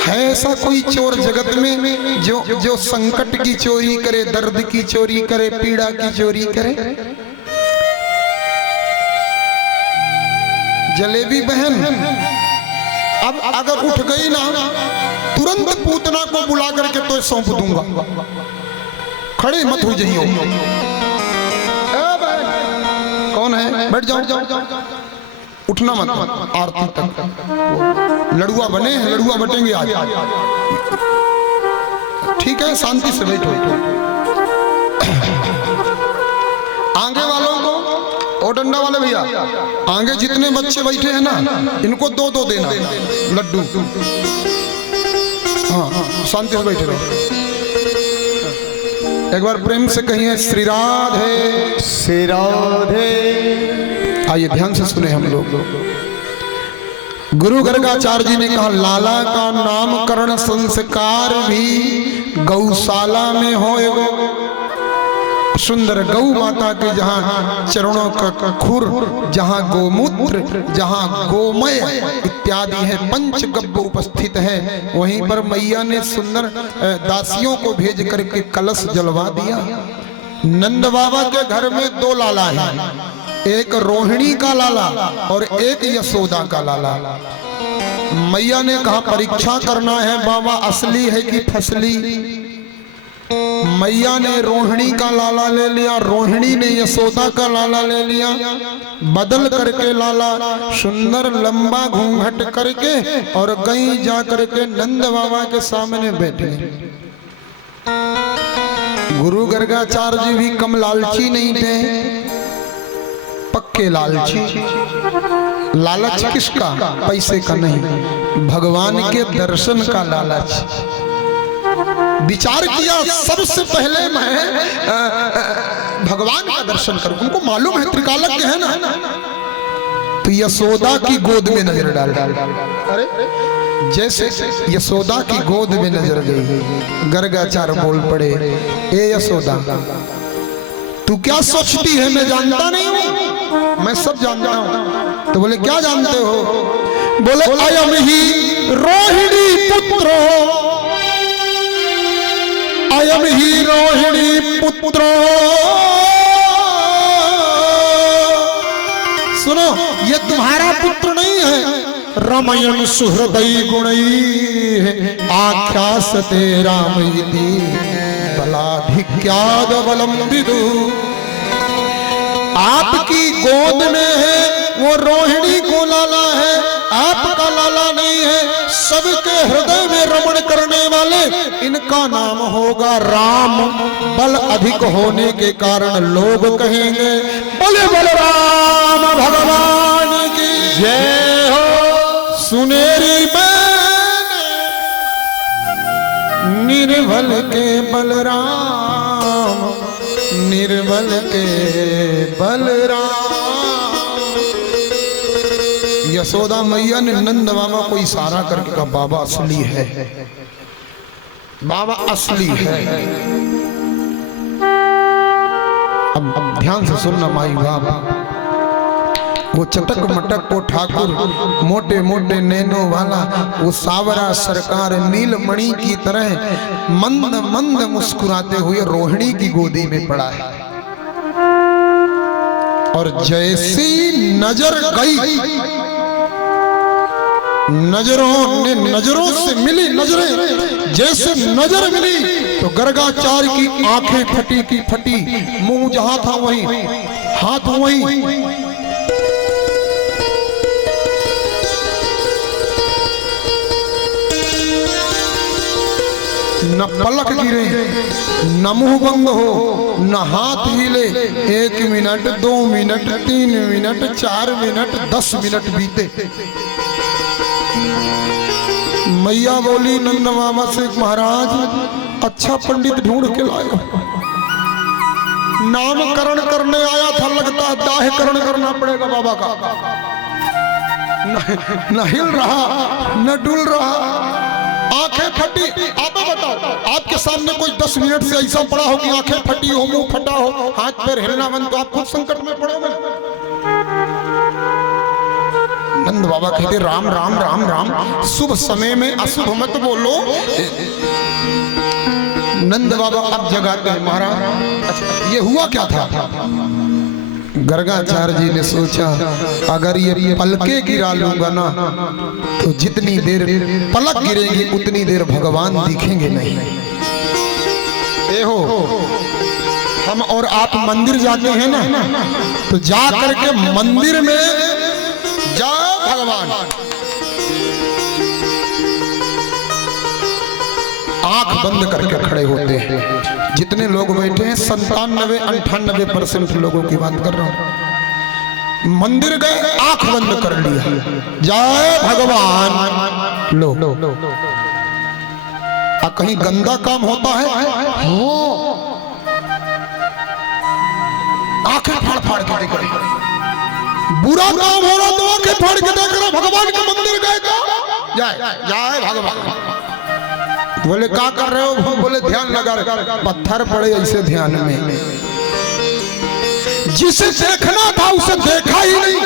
है ऐसा कोई चोर जगत में जो संकट की चोरी करे, दर्द की चोरी करे, पीड़ा की चोरी करे? जलेबी बहन अब अगर उठ गई ना, तुरंत पूतना को बुला करके तो सौंप दूंगा। खड़े मत हो जाइए। कौन है? बैठ जाओ, उठना मत, आरती तक। लड़ुआ बने हैं, लड़ुआ बटेंगे आज। ठीक है, शांति से बैठो। आगे वालों को, और डंडा वाले भैया, आगे जितने बच्चे बैठे हैं ना, इनको दो दो देना लड्डू। हाँ, शांति से बैठे रहो। एक बार प्रेम से कहिए श्री राधे। श्री राधे। आइए ध्यान से सुने हम लोग। गुरु गर्गाचार्य जी ने कहा लाला का नामकरण संस्कार भी गौशाला में होएगा। सुंदर गौ माता के जहाँ चरणों का खुर, जहाँ गोमूत्र, जहाँ गोमय इत्यादि है, पंच गब्ब उपस्थित है, वहीं पर मैया ने सुंदर दासियों को भेज करके कलश जलवा दिया। नंद बाबा के घर में दो लाला हैं, एक रोहिणी का लाला और एक यशोदा का लाला। मैया ने कहा परीक्षा करना है बाबा, असली है कि फसली। मैया ने रोहिणी का लाला ले लिया, रोहिणी ने यशोदा का लाला ले लिया। बदल करके लाला सुंदर लंबा घूंघट करके और गई जा करके नंद बाबा के सामने बैठे। गुरु गर्गाचार्य जी भी कम लालची नहीं थे, पक्के लालची। लालच किसका? पैसे का नहीं, भगवान के दर्शन का लालच। विचार किया सबसे पहले मैं भगवान का दर्शन करूं। उनको मालूम है त्रिकालज्ञ है ना, तो यशोदा की गोद में नजर डाल। अरे जैसे यशोदा की गोद में नजर गई, गर्गाचार्य बोल पड़े, ए यशोदा तू क्या सोचती है, मैं जानता नहीं हूं, मैं सब जानता हूं। तो बोले क्या जानते हो? बोले अयम ही रोहिणी पुत्रो, अयम ही रोहिणी पुत्रो। सुनो, ये तुम्हारा पुत्र नहीं है, रमयन सुहृदय गुणई आख्यासते राम इति बलाधिक्याद बलम विदु। आपकी गोद में है वो रोहिणी को लाला है, आपका लाला नहीं है। सबके हृदय में रमण करने वाले इनका नाम होगा राम। बल अधिक होने के कारण लोग कहेंगे बोले बलराम भगवान की जय हो। सुनेरी मैंने निर्बल के बलराम, निर्बल के बलराम। यशोदा मैया ने नंद बाबा को इशारा करके कहा बाबा असली है, बाबा असली है। अब ध्यान से सुनना माई बाबा, वो चटक मटक को ठाकुर, मोटे मोटे नैनो वाला वो सावरा सरकार नीलमणि की तरह मंद मंद मुस्कुराते हुए रोहिणी की गोदी में पड़ा है। और जैसी नजर गई, नजरों से मिली नजरें, जैसे नजर मिली तो गर्गाचार्य की आंखें फटी की फटी, मुंह जहां था वहीं, हाथ वहीं। न पलक गिरे, न मुंह बंद हो, न हाथ हिले। 1 minute, 2 minute, 3 minute, 4 minute, 10 minute बीते। मैया बोली नंद मामा से, महाराज अच्छा पंडित ढूंढ के लायो, नामकरण करने आया था, लगता है दाहकरण करना पड़ेगा बाबा का। न हिल रहा, न डुल रहा, आंखें फटी। आप बताओ, आपके सामने कोई 10 मिनट से ऐसा पड़ा हो कि आंखें फटी हो, मुंह फटा हो, हाथ पैर हिलना बंद, तो आप खुद संकट में पड़ोगे। नंद बाबा कहते राम राम राम राम, शुभ समय में अशुभ मत बोलो। नंद बाबा अब जगाते हैं, महाराज अच्छा ये हुआ क्या था? गर्गाचार्य जी ने सोचा अगर ये पलके गिरा लूंगा ना तो जितनी देर पलक गिरेगी उतनी देर भगवान दिखेंगे नहीं। ए हो, हम और आप मंदिर जाते हैं ना, तो जा करके मंदिर में जाओ भगवान, आंख बंद करके खड़े होते हैं। जितने लोग बैठे हैं 97-98% लोगों की बात कर रहा हूं। मंदिर गए, आंख बंद कर लिया, जय भगवान लो। कहीं गंदा काम होता है हो, आंखें फाड़ फाड़ के देख रहे। बुरा काम हो रहा तो आंखें फाड़ के देख रहे। भगवान के मंदिर गए तो जय जय भगवान। बोले क्या कर रहे हो? बोले ध्यान लगा रहे। पत्थर पड़े ऐसे ध्यान में, जिसे देखना था उसे देखा ही नहीं,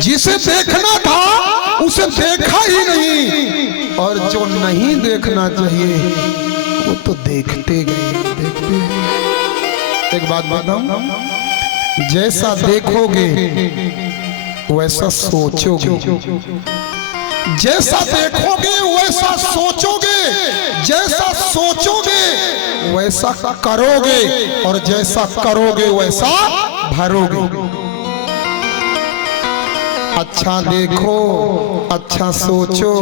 जिसे देखना था उसे देखा ही नहीं, और जो नहीं देखना चाहिए वो तो देखते गए। एक बात बताऊं, जैसा देखोगे वैसा सोचोगे, जैसा देखोगे वैसा सोचोगे, जैसा सोचोगे वैसा करोगे, और जैसा करोगे वैसा भरोगे। अच्छा देखो, अच्छा सोचो।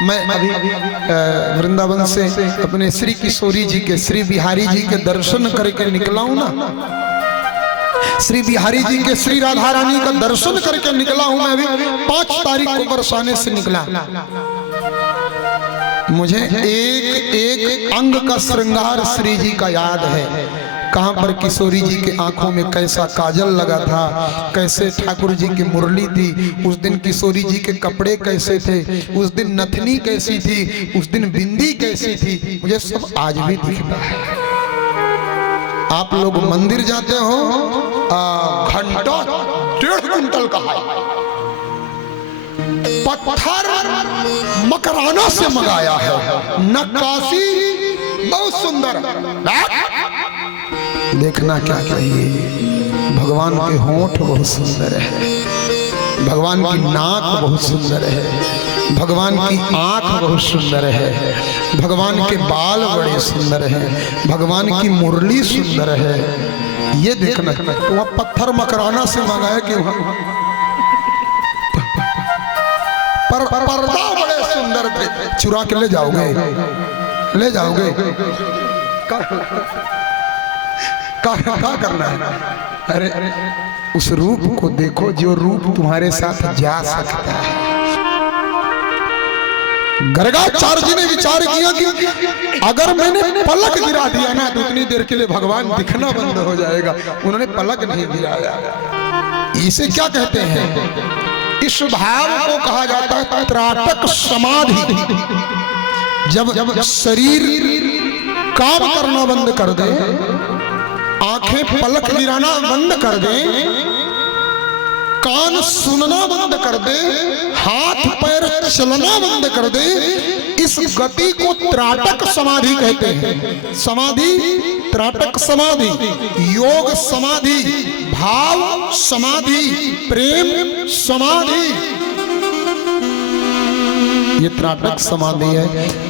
मैं अभी वृंदावन से अपने श्री किशोरी जी के, श्री बिहारी जी के दर्शन करके निकला हूं ना, श्री बिहारी जी के, श्री राधा रानी का दर्शन करके निकला हूं मैं। अभी 5 तारीख को बरसाने से निकला। मुझे एक एक अंग का श्रृंगार श्री जी का याद है। कहां पर किशोरी जी के आंखों में कैसा काजल लगा था, कैसे ठाकुर जी की मुरली थी, उस दिन किशोरी जी के कपड़े कैसे थे, उस दिन नथनी कैसी थी, उस दिन बिंदी कैसी थी, मुझे सब आज भी दिखता है। आप लोग मंदिर जाते हो, घंटा 1.5 कुंटल का है, पत्थर मकराना से मंगाया है, नक्काशी बहुत सुंदर। देखना क्या चाहिए, भगवान के होंठ बहुत सुंदर है, भगवान की नाक बहुत सुंदर है, भगवान की आंख बहुत सुंदर है, भगवान के बाल बड़े सुंदर हैं, भगवान की मुरली सुंदर है। ये देखना, तो वह पत्थर मकराना से मंगाया कि पर्दा बड़े सुंदर थे। चुरा के ले जाओगे, ले जाओगे, क्या करना है? अरे उस रूप को देखो जो रूप तुम्हारे साथ जा सकता है। गर्गाचार्य जी ने विचार किया कि अगर मैंने पलक गिरा दिया ना तो उतनी देर के लिए भगवान दिखना बंद हो जाएगा। उन्होंने पलक नहीं गिराया। इसे क्या कहते हैं? इस भाव को कहा जाता है त्राटक समाधि। जब शरीर काम करना बंद कर दे, आंखें पलक गिराना बंद कर दे, कान सुनना बंद कर दे, हाथ पैर चलना बंद कर दे, इस गति को त्राटक समाधि कहते हैं। समाधि, त्राटक समाधि, योग समाधि, भाव समाधि, प्रेम समाधि, ये त्राटक समाधि है।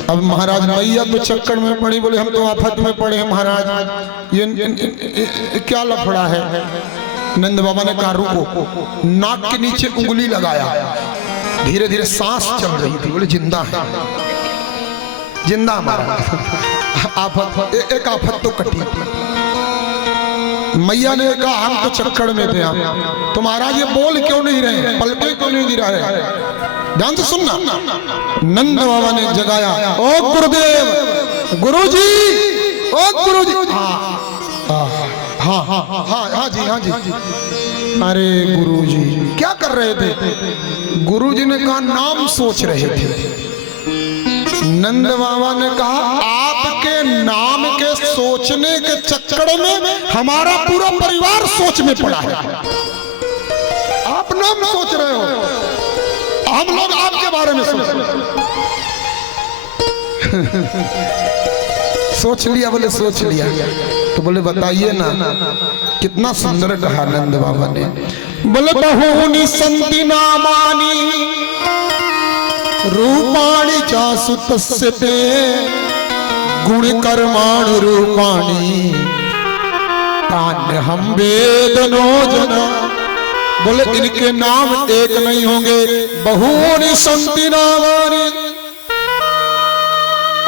अब महाराज मैया तो चक्कर में पड़ी, बोले हम तो आफत में पड़े हैं महाराज, ये क्या लफड़ा है? नंद बाबा ने कहा रुको, नाक के नीचे उंगली लगाया, धीरे धीरे सांस चल रही थी, बोले जिंदा है, जिंदा महाराज। आफत, एक आफत तो कटी। मैया ने कहा हम तो चक्कर में थे, तो महाराज ये बोल क्यों नहीं रहे, पलके क्यों नहीं गिरा है? ध्यान से सुनना। नंद बाबा ने जगाया, ओ गुरुदेव, गुरुजी, ओ गुरुजी। हाँ हाँ हाँ हाँ जी, हाँ जी। अरे गुरुजी क्या कर रहे थे? गुरुजी ने कहा नाम सोच रहे थे। नंद बाबा ने कहा आपके नाम के सोचने के चक्कर में हमारा पूरा परिवार सोच में पड़ा है। आप नाम सोच रहे हो, हम लोग आपके बारे में सोच रहे। सोच लिया, बोले सोच लिया, तो बोले बताइए ना, कितना सुंदर कहा नंद बाबा ने। बोले बहुनी संति नामानि रूपाणि चासु तस्य ते गुण कर्माणि रूपाणि तान्यहं वेदनो जना। बोले इनके नाम एक नहीं होंगे, बहुनी संति नामानि।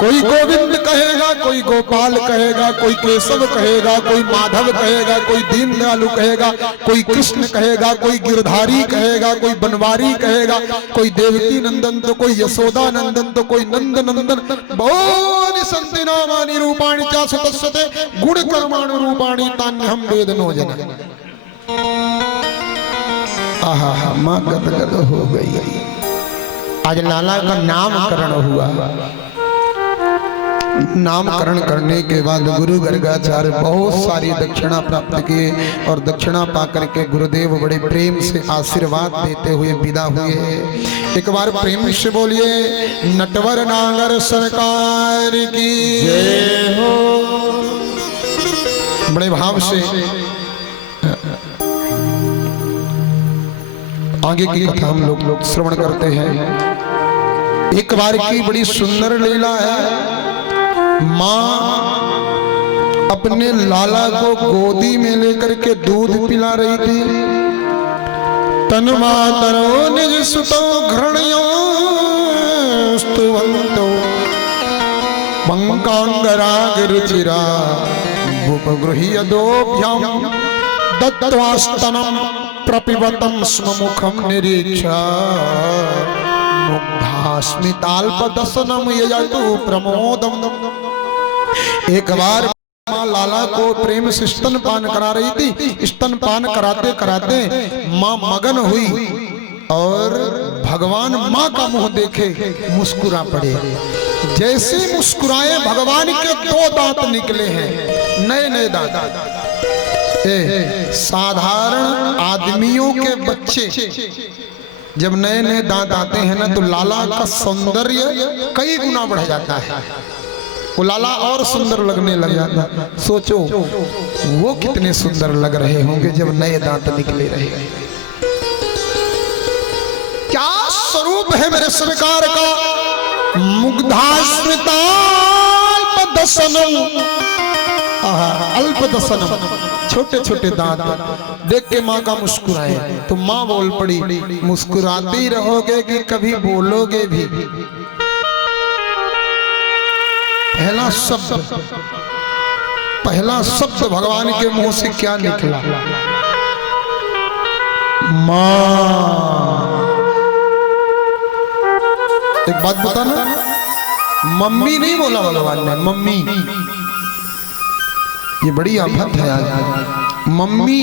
कोई गोविंद कहेगा, कोई गोपाल कहेगा, कोई केशव कहेगा, कोई माधव कहेगा, कोई दीनदयालु कहेगा, कोई कृष्ण कहेगा, कोई गिरधारी कहेगा, कोई बनवारी कहेगा, कोई देवकी नंदन तो कोई यशोदा नंदन तो कोई नंद नंदन। बहुनि संति नामानि रूपाणि चासु तस्यते गुण कर्माणि रूपाणि तान्यहं वेदनो जना। आहा, मां गदगद हो गई। आज लाला का नामकरण हुआ। नामकरण करने के बाद गुरु गर्गाचार्य बहुत सारी दक्षिणा प्राप्त किए और दक्षिणा पाकर के गुरुदेव बड़े प्रेम से आशीर्वाद देते हुए विदा हुए। एक बार प्रेम से बोलिए नटवर नागर सरकार की जय हो। बड़े भाव से आगे की कथा हम लोग श्रवण करते हैं। एक बार की बड़ी सुंदर लीला है। माँ अपने लाला को गोदी में लेकर के दूध पिला रही थी। तन मातरो निज सुतो घृणयो स्तुवन्तो पंकांगराग रुचिरा भूपगृह्य दोभ्याम दत्त्वास्तनम प्रपिबतं स्म मुखं निरीक्षा मुग्धा स्मिताल्पदशनम यजतु प्रमोदम। एक बार माँ लाला को प्रेम से स्तनपान करा रही थी। स्तनपान कराते कराते माँ मगन हुई और भगवान माँ का मुंह देखे मुस्कुरा पड़े। जैसे मुस्कुराए भगवान के 2 दांत निकले हैं, नए नए दांत। साधारण आदमियों के बच्चे जब नए नए दांत आते हैं ना, तो लाला का सौंदर्य कई गुना बढ़ जाता है। वो लाला और सुंदर लगने लग जाता। सोचो वो कितने सुंदर लग रहे होंगे जब नए दांत निकले रहे। क्या स्वरूप है मेरे सरकार का। मुग्धास्मिताल्पदशनम, अल्पदशनम, छोटे छोटे दांत देख के माँ का मुस्कुराए। तो माँ बोल पड़ी, मुस्कुराती रहोगे कि कभी बोलोगे भी? पहला शब्द भगवान के मुंह से क्या निकला? माँ। एक बात बताना, मम्मी नहीं बोला भगवान ने, मम्मी। ये बड़ी आफत है आज। मम्मी,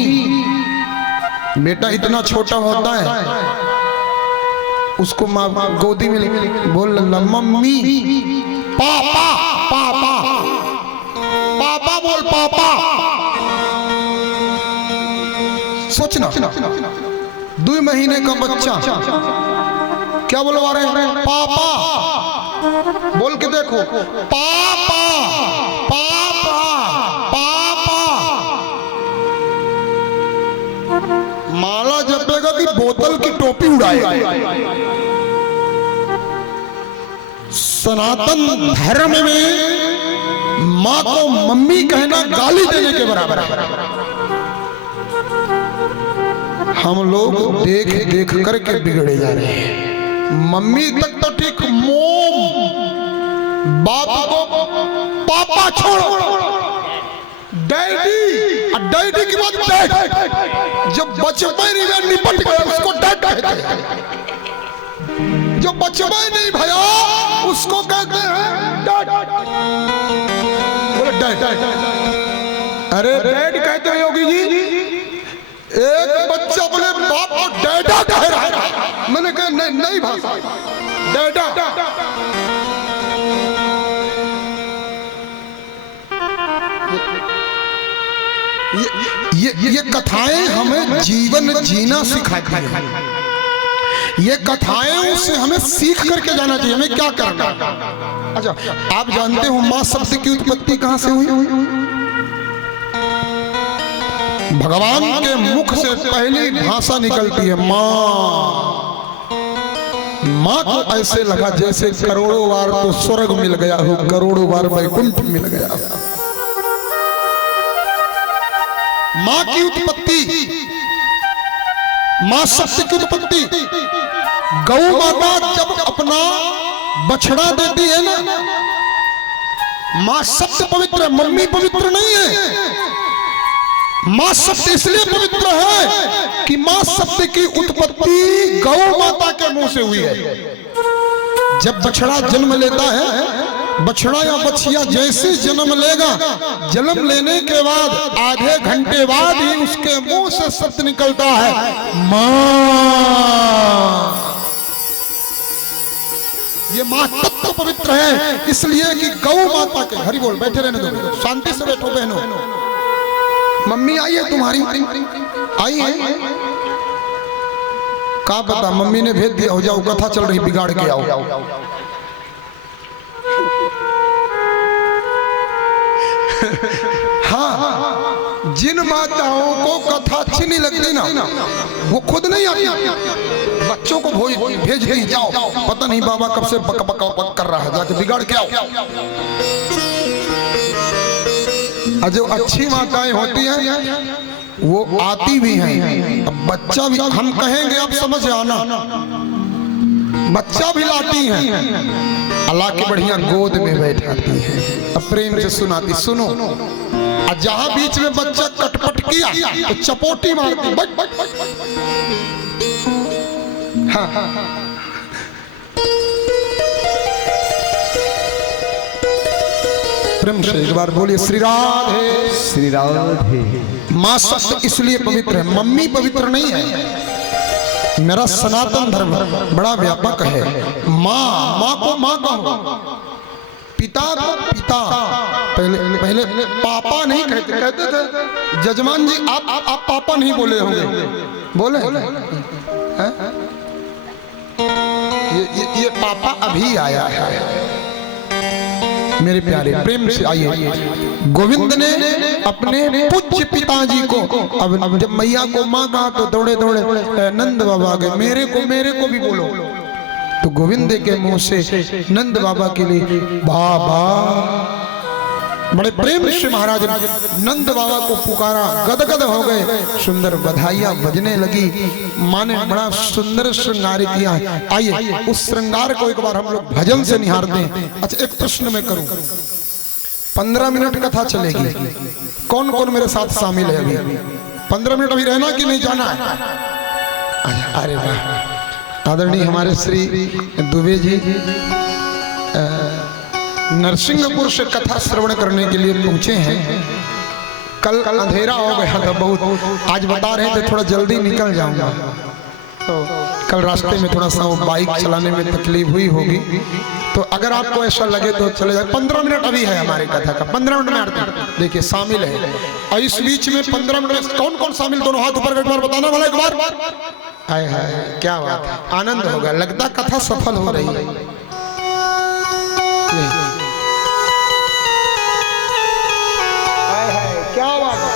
बेटा इतना छोटा होता है उसको माँ गोदी में बोल मम्मी। पापा पापा पापा बोल, पापा। सोचना, 2 महीने का बच्चा क्या बोलवा रहे हैं? पापा। बोल के देखो, पापा पापा पापा। माला जपेगा कि बोतल की टोपी उड़ाएगा। सनातन धर्म में माँ को मम्मी कहना गाली देने के बराबर है। हम लोग देख देख करके बिगड़े जा रहे हैं। मम्मी तक तो ठीक, मोम। बाप को पापा छोड़ो, डैडी। डैडी की बात डैड। जब बचपन में निपट गया उसको डैड कहते हैं। जो बचपन नहीं भया उसको कहते हैं डैड। बोले डैड। अरे डैड कहते हैं योगी जी। एक बच्चा बोले बाप को डैडा कह रहा है। मैंने कहा नहीं भाषा, डैडा। ये कथाएं हमें जीवन जीना सिखाती हैं। ये कथाएं उससे हमें सीख करके जाना चाहिए, हमें क्या करना। अच्छा, आप जानते हो मां शब्द की उत्पत्ति कहां से हुई? भगवान के मुख से पहली भाषा निकलती है मां। मां को ऐसे लगा जैसे करोड़ों बार तो स्वर्ग मिल गया हो, करोड़ों बार वैकुंठ मिल गया। मां की उत्पत्ति, मां शब्द की उत्पत्ति। गौ माता जब अपना बछड़ा देती है ना, मां शब्द पवित्र है, मम्मी पवित्र नहीं है। मां शब्द इसलिए पवित्र है कि मां शब्द की उत्पत्ति गौ माता के मुंह से हुई है। जब बछड़ा जन्म लेता है, बछड़ा या बछिया जैसे जन्म लेगा, जन्म लेने के बाद आधे घंटे बाद ही उसके मुंह से शब्द निकलता है मां। ये मां तत्व पवित्र है, इसलिए कि गौ माता के। हरि बोल, बैठे रहने दो, शांति से बैठो बहनों। मम्मी आई है तुम्हारी? आई है? क्या पता, मम्मी ने भेज दिया हो, जाओ कथा चल रही, बिगाड़ के आओ। हाँ, जिन माताओं को कथा अच्छी नहीं लगती ना, वो खुद नहीं आती, बच्चों को भेज दी, जाओ पता नहीं बाबा कब से बक बक बक कर रहा है, जाके बिगाड़ के आओ। जो अच्छी माताएं होती हैं वो आती भी हैं। अब बच्चा भी, हम कहेंगे अब समझ आना, बच्चा भी लाती हैं, अल्लाह की बढ़िया गोद में बैठाती है, अब प्रेम से सुनाती। सुनो, और जहां बीच में बच्चा कटपट किया तो चपोटी मारती। बच बच बच बच। हाँ, प्रेम से एक बार बोलिए श्री राधे। श्री राधे। माँ शब्द इसलिए पवित्र है, मम्मी पवित्र नहीं है। मेरा सनातन धर्म बड़ा व्यापक है। माँ को माँ कहो, पिता को पिता। पहले पापा नहीं कहते थे। जजमान जी आप पापा नहीं बोले होंगे, बोले हैं? ये पापा अभी आया है। मेरे प्यारे प्रेम से आइए, गोविंद ने अपने पूज्य पिताजी को, अब जब मैया को माँ कहा तो दौड़े दौड़े नंद बाबा के मेरे को भी बोलो। तो गोविंद के मुंह से नंद बाबा के लिए बाबा, बड़े प्रेम से महाराज नंद बाबा को पुकारा, गदगद हो गए। सुंदर बधाइयां बजने लगी। माँ ने बड़ा सुंदर श्रृंगार किया। आइए उस श्रृंगार को एक बार हम लोग भजन से निहारते हैं। अच्छा, एक प्रश्न मैं करूं, 15 मिनट कथा चलेगी, कौन कौन मेरे साथ शामिल है? अभी 15 मिनट अभी रहना कि नहीं जाना है? अरे वाह, आदरणीय हमारे श्री दुबे जी नरसिंहपुर से कथा श्रवण करने के लिए पहुंचे हैं। कल अंधेरा हो गया था बहुत, आज बता रहे थे थोड़ा जल्दी निकल जाऊंगा। तो कल रास्ते में थोड़ा सा बाइक चलाने में तकलीफ हुई होगी, तो अगर आपको ऐसा लगे तो चले जाए। 15 मिनट अभी है हमारी कथा का, 15 मिनट में आरती देखिए शामिल है। और इस बीच में 15 मिनट में कौन कौन शामिल, दोनों हाथ ऊपर एक बार बताना वाला एक बार। हाय हाय, क्या बात है, आनंद होगा, लगता कथा सफल हो रही है। क्या बात है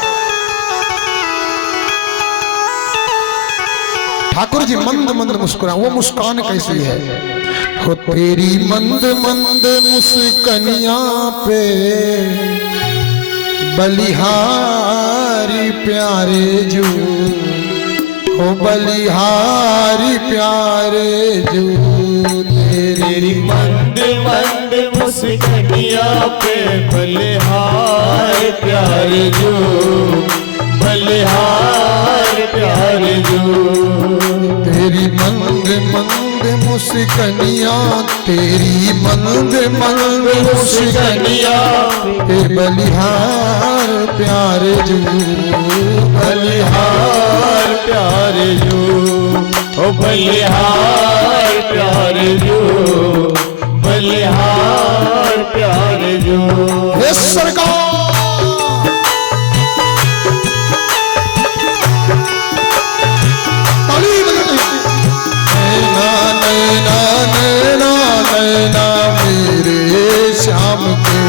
ठाकुर जी, मंद मंद मुस्कुरा, वो मुस्कान कैसी है? हो तेरी मंद मंद मुस्कनिया पे बलिहारी प्यारे जू, हो बलिहारी प्यारे जू। तेरी मंद मंद मुस्कनिया पे बलिहार प्यारे जो, बलिहार प्यारे जो। तेरी मंद मंद मुस्कनिया, तेरी मंद मंद मुस्कनिया पे बलिहार प्यारे जो, बलिहार प्यारे जो, ओ बलिहार प्यारे जो, बलिहार प्यारे जो। हे सरकार, नैना नैना नैना मेरे श्याम के,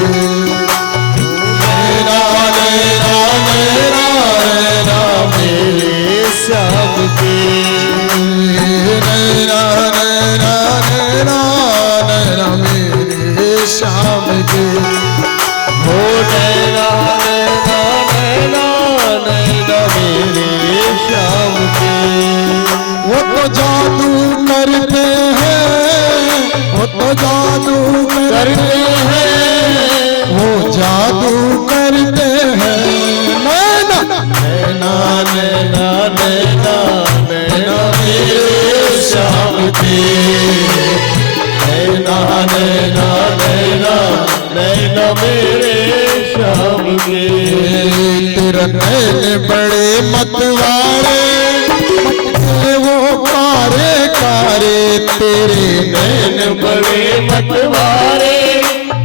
नैना नैना नैना नैना मेरे श्याम के, नैना नैना नैना नैना मेरे श्याम के। हो नैना नैना नैना नैना मेरे श्याम के। वो तो जादू करते हैं, वो तो जादू करते हैं, वो जादू करते हैं। नैना नैना नैना नैना नैना मेरे श्याम के, नैना नैना नैना नैना मेरे श्याम के। तेरा नैन बड़े मतवारे, वो कारे कारे, तेरे नैन बड़े मतवारे,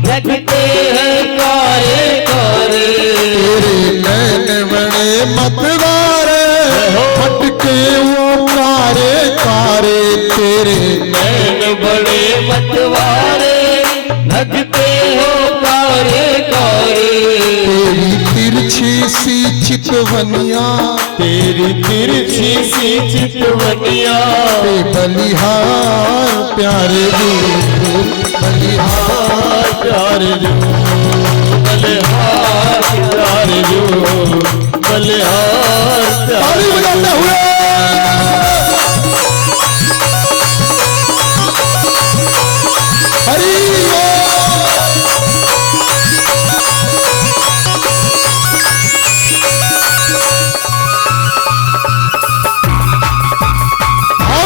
लगते हैं कारे कारे। तेरे नैन बड़े मतवारे, फटके वो कारे कारे, तेरे नैन बड़े मतवारे, लगते हो कारे कारे। तेरी तिरछी सी चितवनिया, तेरी तिरछी सी चितवनिया पे बलिहार प्यारे जो, बलिहार प्यारे जो, बलिहार प्यारे जो, बलिहार ताली प्यारे बजाते हुए हरि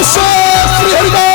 श्री हरिदास।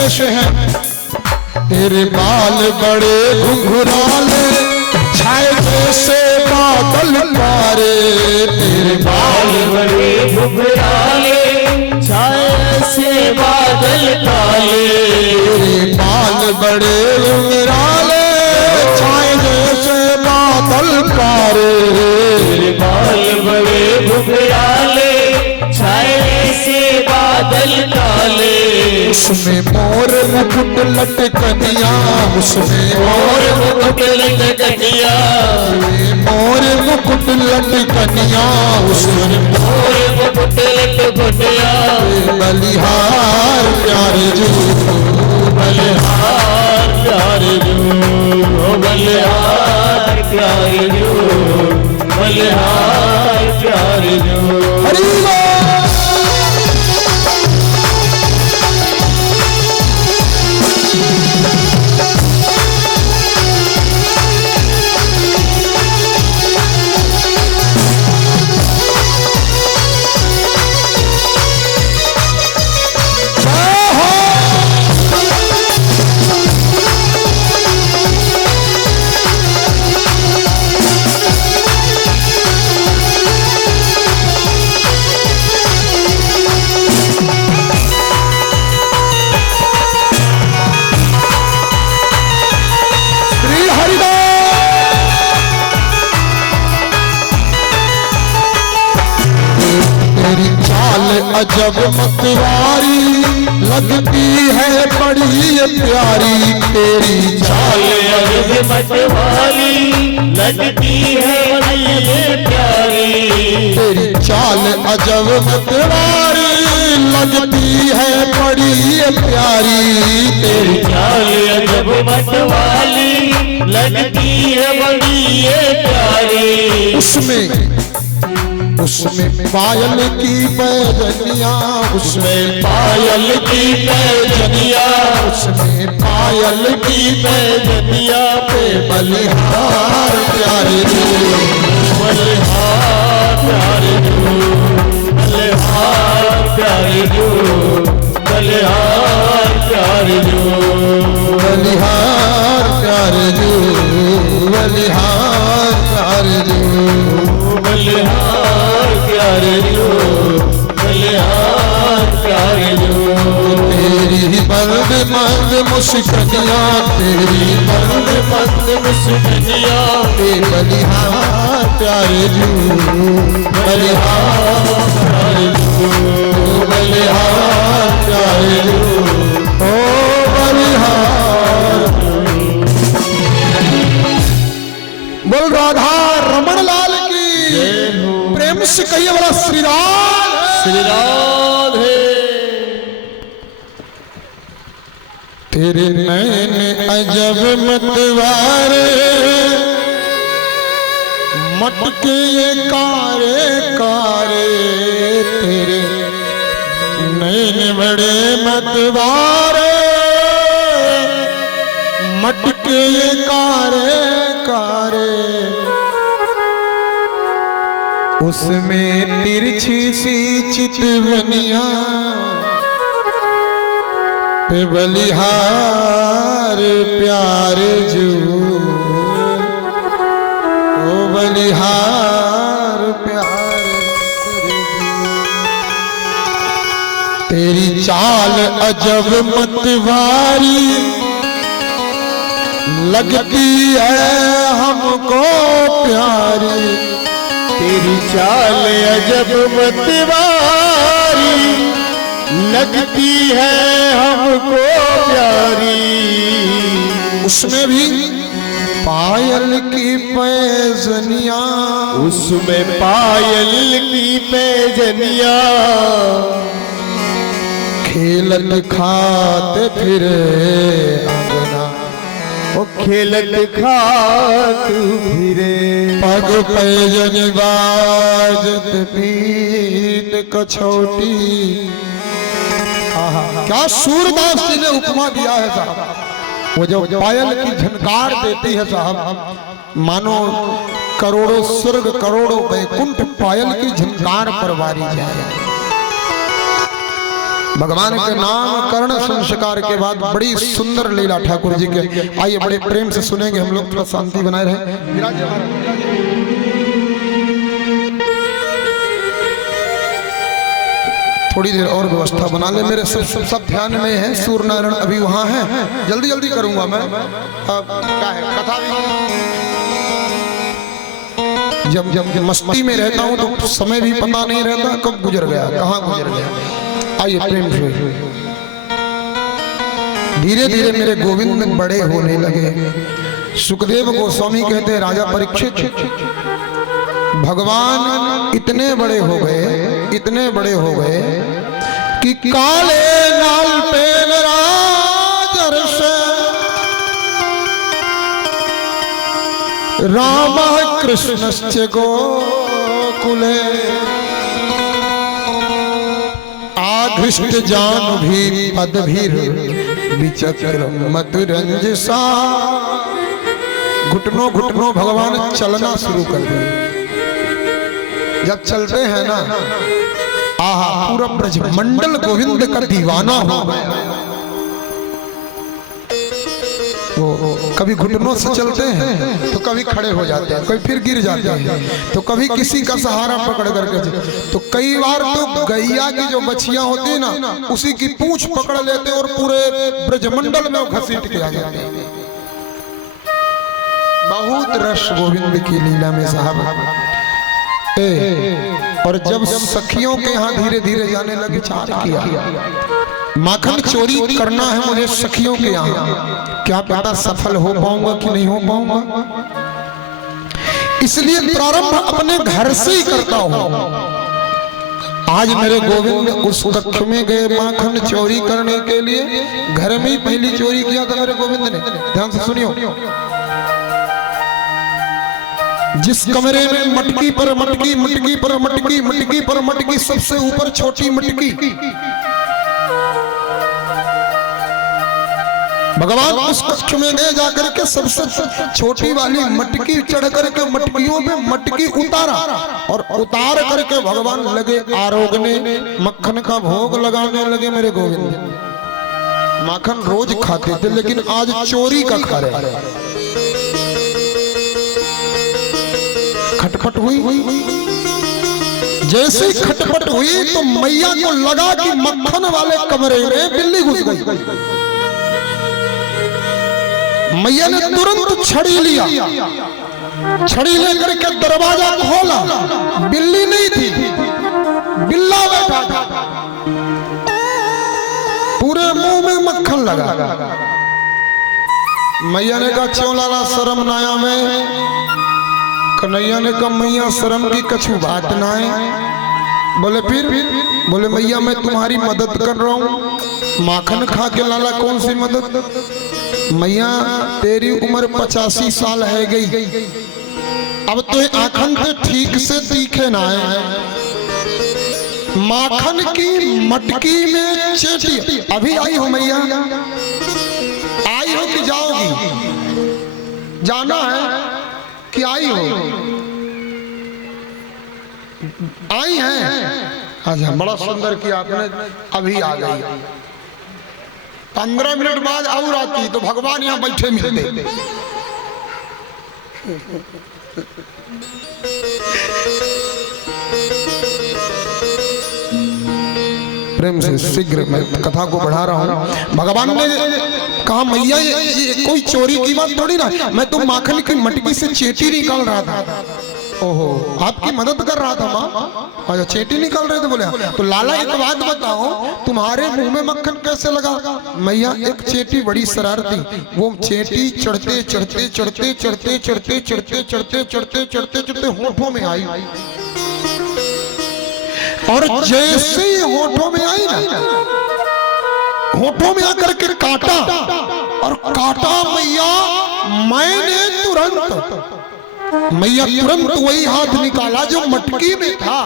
कैसे हैं? तेरे बाल बड़े घुंघराले छाए जैसे बादल कारे। तेरे बाल बड़े घुंघराले छाए ऐसे बादल काले। तेरे बाल बड़े घुंघराले छाए जैसे बादल कारे। तेरे बाल बड़े घुंघराले छाए ऐसे बादल काले। उसमें मोर मुकुट लटकनिया, उसमें मोर मुकुट लटकनिया, मोर मुकुट लटकनिया, उसमें मोर मुकुट लटकनिया। बलिहार प्यारे जो, बलिहार प्यारे जो, बलिहार प्यारे जो, बलिहार प्यारे जो। हरि अजब मतवारी लगती है बड़ी प्यारी। तेरी चाल अजब मतवारी लगती है बड़ी प्यारी। तेरी चाल अजब मतवारी लगती है बड़ी प्यारी। तेरी चाल अजब मतवारी लगती है बड़ी प्यारी। उसमें पायल की पैजनिया, उसमें पायल की पैजनिया, उसमें पायल की पैजनिया पे बलिहार प्यारे जो, बलिहार प्यारे जो, बलिहार प्यारे जो, बलिहार प्यारे जो, बलिहार प्यारे जो, बलिहार प्यारे जो, बलिहार प्यारे जो, बलिहार प्यारे जो। तेरी बंद बंद मुस्कनिया, तेरी बंद बंद मुस्कनिया पे बलिहार प्यारे जो, बलिहार प्यारे जो, बलिहार प्यारे जो, ओ बलिहार। बोल राधा रमन लाल की प्रेम से कहिए वाला श्री राम, श्री राधे। तेरे नैन अजब मतवारे मटके ये कारे कारे। तेरे नैन बड़े मतवारे मटके ये कारे कारे। उसमें तिरछी सी चितवनिया पे बलिहार प्यारे जो, ओ बलिहार प्यारे जो। तेरी चाल अजब मतवारी लगती है हमको प्यारी। तेरी चाल अजब मतवारी लगती है हमको प्यारी। उसमें भी पायल की पैजनिया, उसमें पायल की पैजनिया। खेलत खाते फिरे अंगना, ओ खेलत खात फिरे। पग पैजनी बाजत पीत कछौटी। क्या सूरदास जी ने उपमा दिया है साहब। वो जो पायल की झनकार देती है साहब, मानो करोड़ों स्वर्ग करोड़ों वैकुंठ पायल की झनकार पर वारी जाए। भगवान के नामकरण संस्कार के बाद बड़ी सुंदर लीला ठाकुर जी के। आइए बड़े प्रेम से सुनेंगे हम लोग, थोड़ा शांति बनाए रहे। थोड़ी देर और व्यवस्था बना ले, मेरे सब ध्यान में है। सूर्य नारायण अभी वहां है, जल्दी जल्दी करूंगा मैं। अब क्या है कथा भी जब मस्ती में रहता हूं तो समय भी पता नहीं रहता कब गुजर गया, कहाँ गुजर गया। आइए प्रेम से। धीरे धीरे मेरे गोविंद बड़े होने लगे। सुखदेव गोस्वामी कहते हैं, राजा परीक्षित भगवान इतने बड़े हो गए, इतने बड़े हो गए कि काले नाल पे राम कृष्णश्च गोकुले आघृष्ट जान भी पदभीर विचक्र मधुरंजसा। घुटनों घुटनों भगवान चलना शुरू कर दिए। जब चलते हैं ना, आहा, पूरा ब्रजमंडल गोविंद का दीवाना हो गया। वो कभी घुटनों से चलते हैं तो कभी खड़े हो जाते हैं, कभी फिर गिर जाते हैं, तो कभी किसी का सहारा पकड़ करके, तो कई बार तो गैया की जो बछियां होती है ना, उसी की पूंछ पकड़ लेते और पूरे ब्रजमंडल में घसीट के आ जाते हैं। बहुत रस गोविंद की लीला में साहब। और जब सखियों के यहाँ धीरे धीरे जाने लगे, चार किया माखन चोरी करना है मुझे सखियों के यहाँ, क्या पता सफल हो पाऊंगा कि नहीं हो पाऊंगा, इसलिए प्रारंभ अपने घर से ही करता हूं। आज मेरे गोविंद उस कक्ष में गए माखन चोरी करने के लिए। घर में ही पहली चोरी किया था मेरे गोविंद ने। ध्यान से सुनियो। जिस कमरे में मटकी पर मटकी, मटकी पर मटकी, मटकी पर मटकी, सबसे ऊपर छोटी मटकी, भगवान उस कक्ष में गए जाकर के सबसे छोटी वाली मटकी चढ़ करके मटकियों में मटकी उतारा और उतार करके भगवान लगे आरोगने, मक्खन का भोग लगाने लगे। मेरे गोविंद माखन रोज खाते थे, लेकिन आज चोरी का खा रहे। खटपट हुई, जैसे खटपट हुई तो मैया को लगा कि मक्खन वाले कमरे में बिल्ली घुस गई। मैया ने तुरंत छड़ी लिया, छड़ी लेकर के दरवाजा खोला, बिल्ली नहीं थी, बिल्ला बैठा था, पूरे मुंह में मक्खन लगा। मैया ने कहा, क्यों लाला शर्म नाया में? कन्हैया ने कहा, मैया शर्म की कछु बात ना है। बोले फिर? बोले मैया मैं तुम्हारी मदद कर रहा हूँ। माखन खा के लाला कौन सी मदद? मैया तेरी उम्र 85 साल है गई, अब तो आखन तो ठीक से तीखे ना है। माखन की मटकी में चेटी अभी आई हो मैया, आई हो कि जाओगी? जाना है कि आई हो? आई हैं। अच्छा, बड़ा सुंदर किया आपने, अभी आ गई। 15 मिनट बाद और आती तो भगवान यहाँ बैठे मिलते। प्रेम से शीघ्र मैं कथा को बढ़ा रहा हूँ। भगवान ने कहा, मैया ये कोई चोरी की बात थोड़ी ना, मैं तो माखन की मटकी से चेटी निकाल रहा था। ओहो, आपकी मदद कर रहा था माँ? अच्छा, चेटी निकाल रहे थे। बोले तो लाला एक बात बताओ, तुम्हारे मुंह में मक्खन कैसे लगा? मैया एक चेटी बड़ी शरारती, वो चेटी चढ़ते चढ़ते चढ़ते चढ़ते चढ़ते चढ़ते चढ़ते चढ़ते चढ़ते चढ़ते होठों में आई, और जैसे ही होठों में आई ना, होठों में आकर के काटा, और काटा मैया, मैया तुरंत वही हाथ निकाला जो मटकी में था,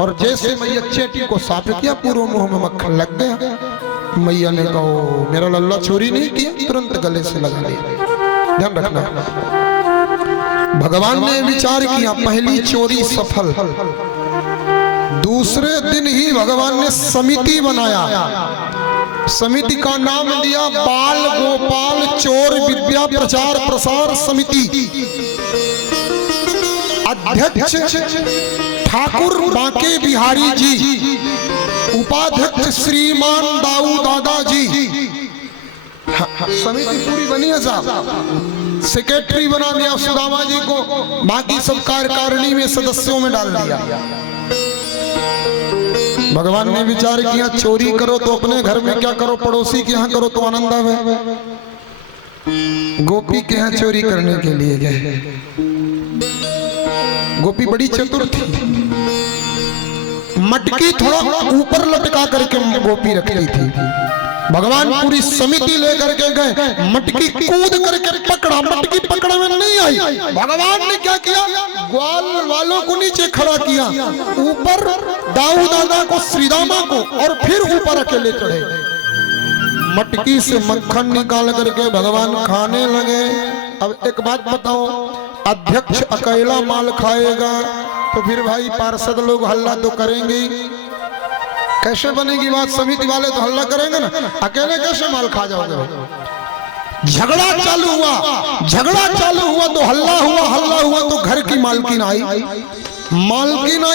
और जैसे मैया चेटी को साफ किया, पूरे मुंह में मक्खन लग गया। मैया ने कहा, मेरा लल्ला चोरी नहीं किया, तुरंत गले से लगा लिया। ध्यान रखना, भगवान ने विचार किया, पहली चोरी सफल, दूसरे दिन ही भगवान ने समिति बनाया। समिति का नाम दिया बाल गोपाल चोर विद्या प्रचार प्रसार समिति। अध्यक्ष ठाकुर बांके बिहारी जी, उपाध्यक्ष श्रीमान दाऊ दादा जी। समिति पूरी बनी है साहब। सेक्रेटरी बना दिया सुदामा जी को, बाकी सब कार्यकारिणी में सदस्यों में डाल दिया। भगवान ने विचार किया चोरी करो तो अपने घर में क्या करो, पड़ोसी के यहाँ करो तो आनंद आवे। गोपी के यहाँ चोरी करने के लिए गए। गोपी बड़ी चतुर थी, मटकी थोड़ा ऊपर लटका करके गोपी रखती थी। भगवान पूरी समिति लेकर के गए, मटकी कूद करके पकड़ा, मटकी पकड़ में नहीं आई। भगवान ने क्या किया, ग्वाल वालों को नीचे खड़ा किया, ऊपर दाऊ दादा को श्रीदामा को, और फिर ऊपर अकेले चढ़े। मटकी से मक्खन निकाल करके भगवान खाने लगे। अब एक बात बताओ, अध्यक्ष अकेला माल खाएगा तो फिर भाई पार्षद लोग हल्ला तो करेंगे। कैसे बनेगी बात, समिति वाले तो हल्ला करेंगे ना, अकेले कैसे माल खा जाओगे। झगड़ा चालू हुआ तो हल्ला हुआ तो घर की मालकिन आई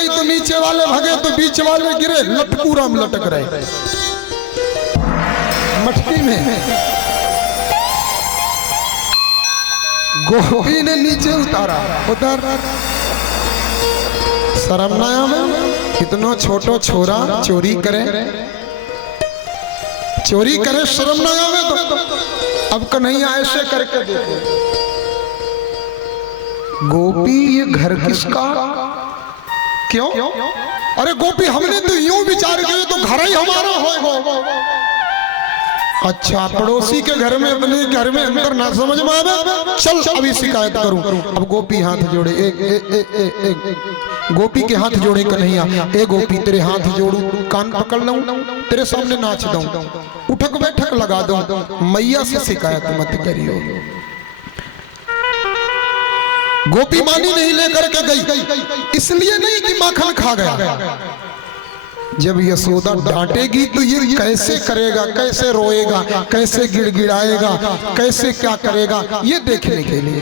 तो नीचे वाले भगे तो बीच वाले गिरे, लटपूरा में लटक रहे मटकी में। गोपी ने नीचे उतार शर्म ना आवे, कितना छोटो छोरा चोरी करे शर्म ना आवे। तो अब कन्हैया ऐसे करके देखो, गोपी ये घर किसका, क्यों? अरे गोपी हमने तो यूं विचार किया तो घर ही हमारा हो। अच्छा, पड़ोसी के घर में अपने घर में अंदर ना समझ में आवे, चल अभी शिकायत करूं। अब गोपी हाथ जोड़े, गोपी के हाथ जोड़े कन्हैया, ए गोपी तेरे हाथ जोड़ू, कान पकड़ लूं, तेरे सामने नाच दूं, उठक बैठक लगा दूं, मैया से शिकायत मत करियो। गोपी मानी नहीं, लेकर के गई। इसलिए नहीं कि माखन खा गया। जब यशोदा डांटेगी तो ये कैसे करेगा, कैसे रोएगा, कैसे गिड़गिड़ाएगा, कैसे क्या करेगा, ये देखने के लिए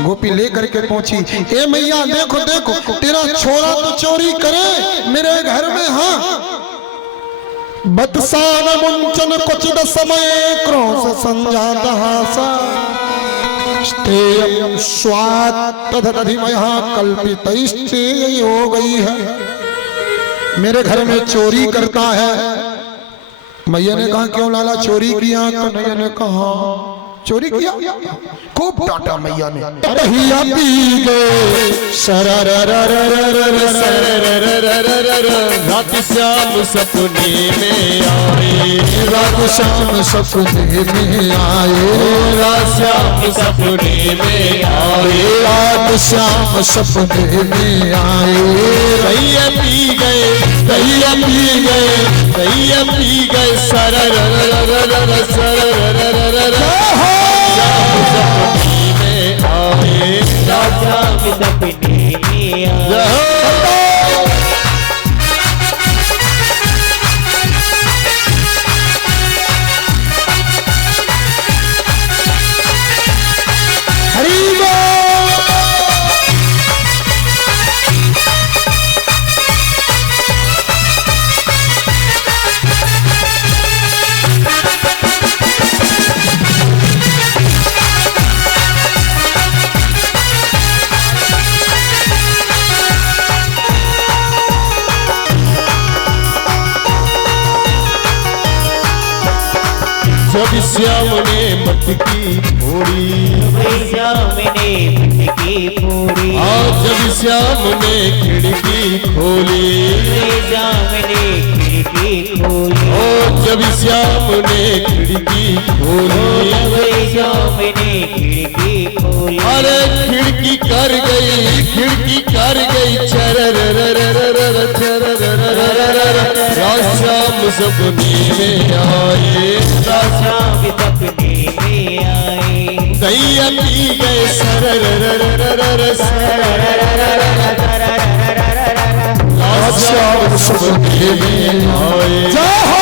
गोपी लेकर के पहुंची। ए मैया देखो देखो, तेरा छोरा तो चोरी करे मेरे घर में। हाँ, बदसान मुंचन क्वचिद समय क्रोध संजात हासा स्तेयं स्वात् तदधिमयः कल्पितैश्चेय हो गई है। मेरे घर में चोरी करता है। मैया ने कहा क्यों लाला चोरी किया? कन्हैया ने कहा चोरी किया। खूब डांटा मैया ने। रहिया पी गए रात श्याम सपने में आए, रात श्याम सपने में आए, रात श्याम सपने में आए, रात श्याम सपने में आए। दैया पी गए, दैया पी गए, दैया पी गए सरर जब श्याम ने मटकी फोड़ी, श्याम ने मटकी फोड़ी, जब श्याम ने खिड़की खोली, श्याम ने खिड़की खोली, जब श्याम ने खिड़की खोली, श्याम ने खिड़की खोली। अरे खिड़की कर गई चरर श्याम सपने में आए, श्याम सपने में आए। दैया पी गए सरर सपने में आए। जय हो।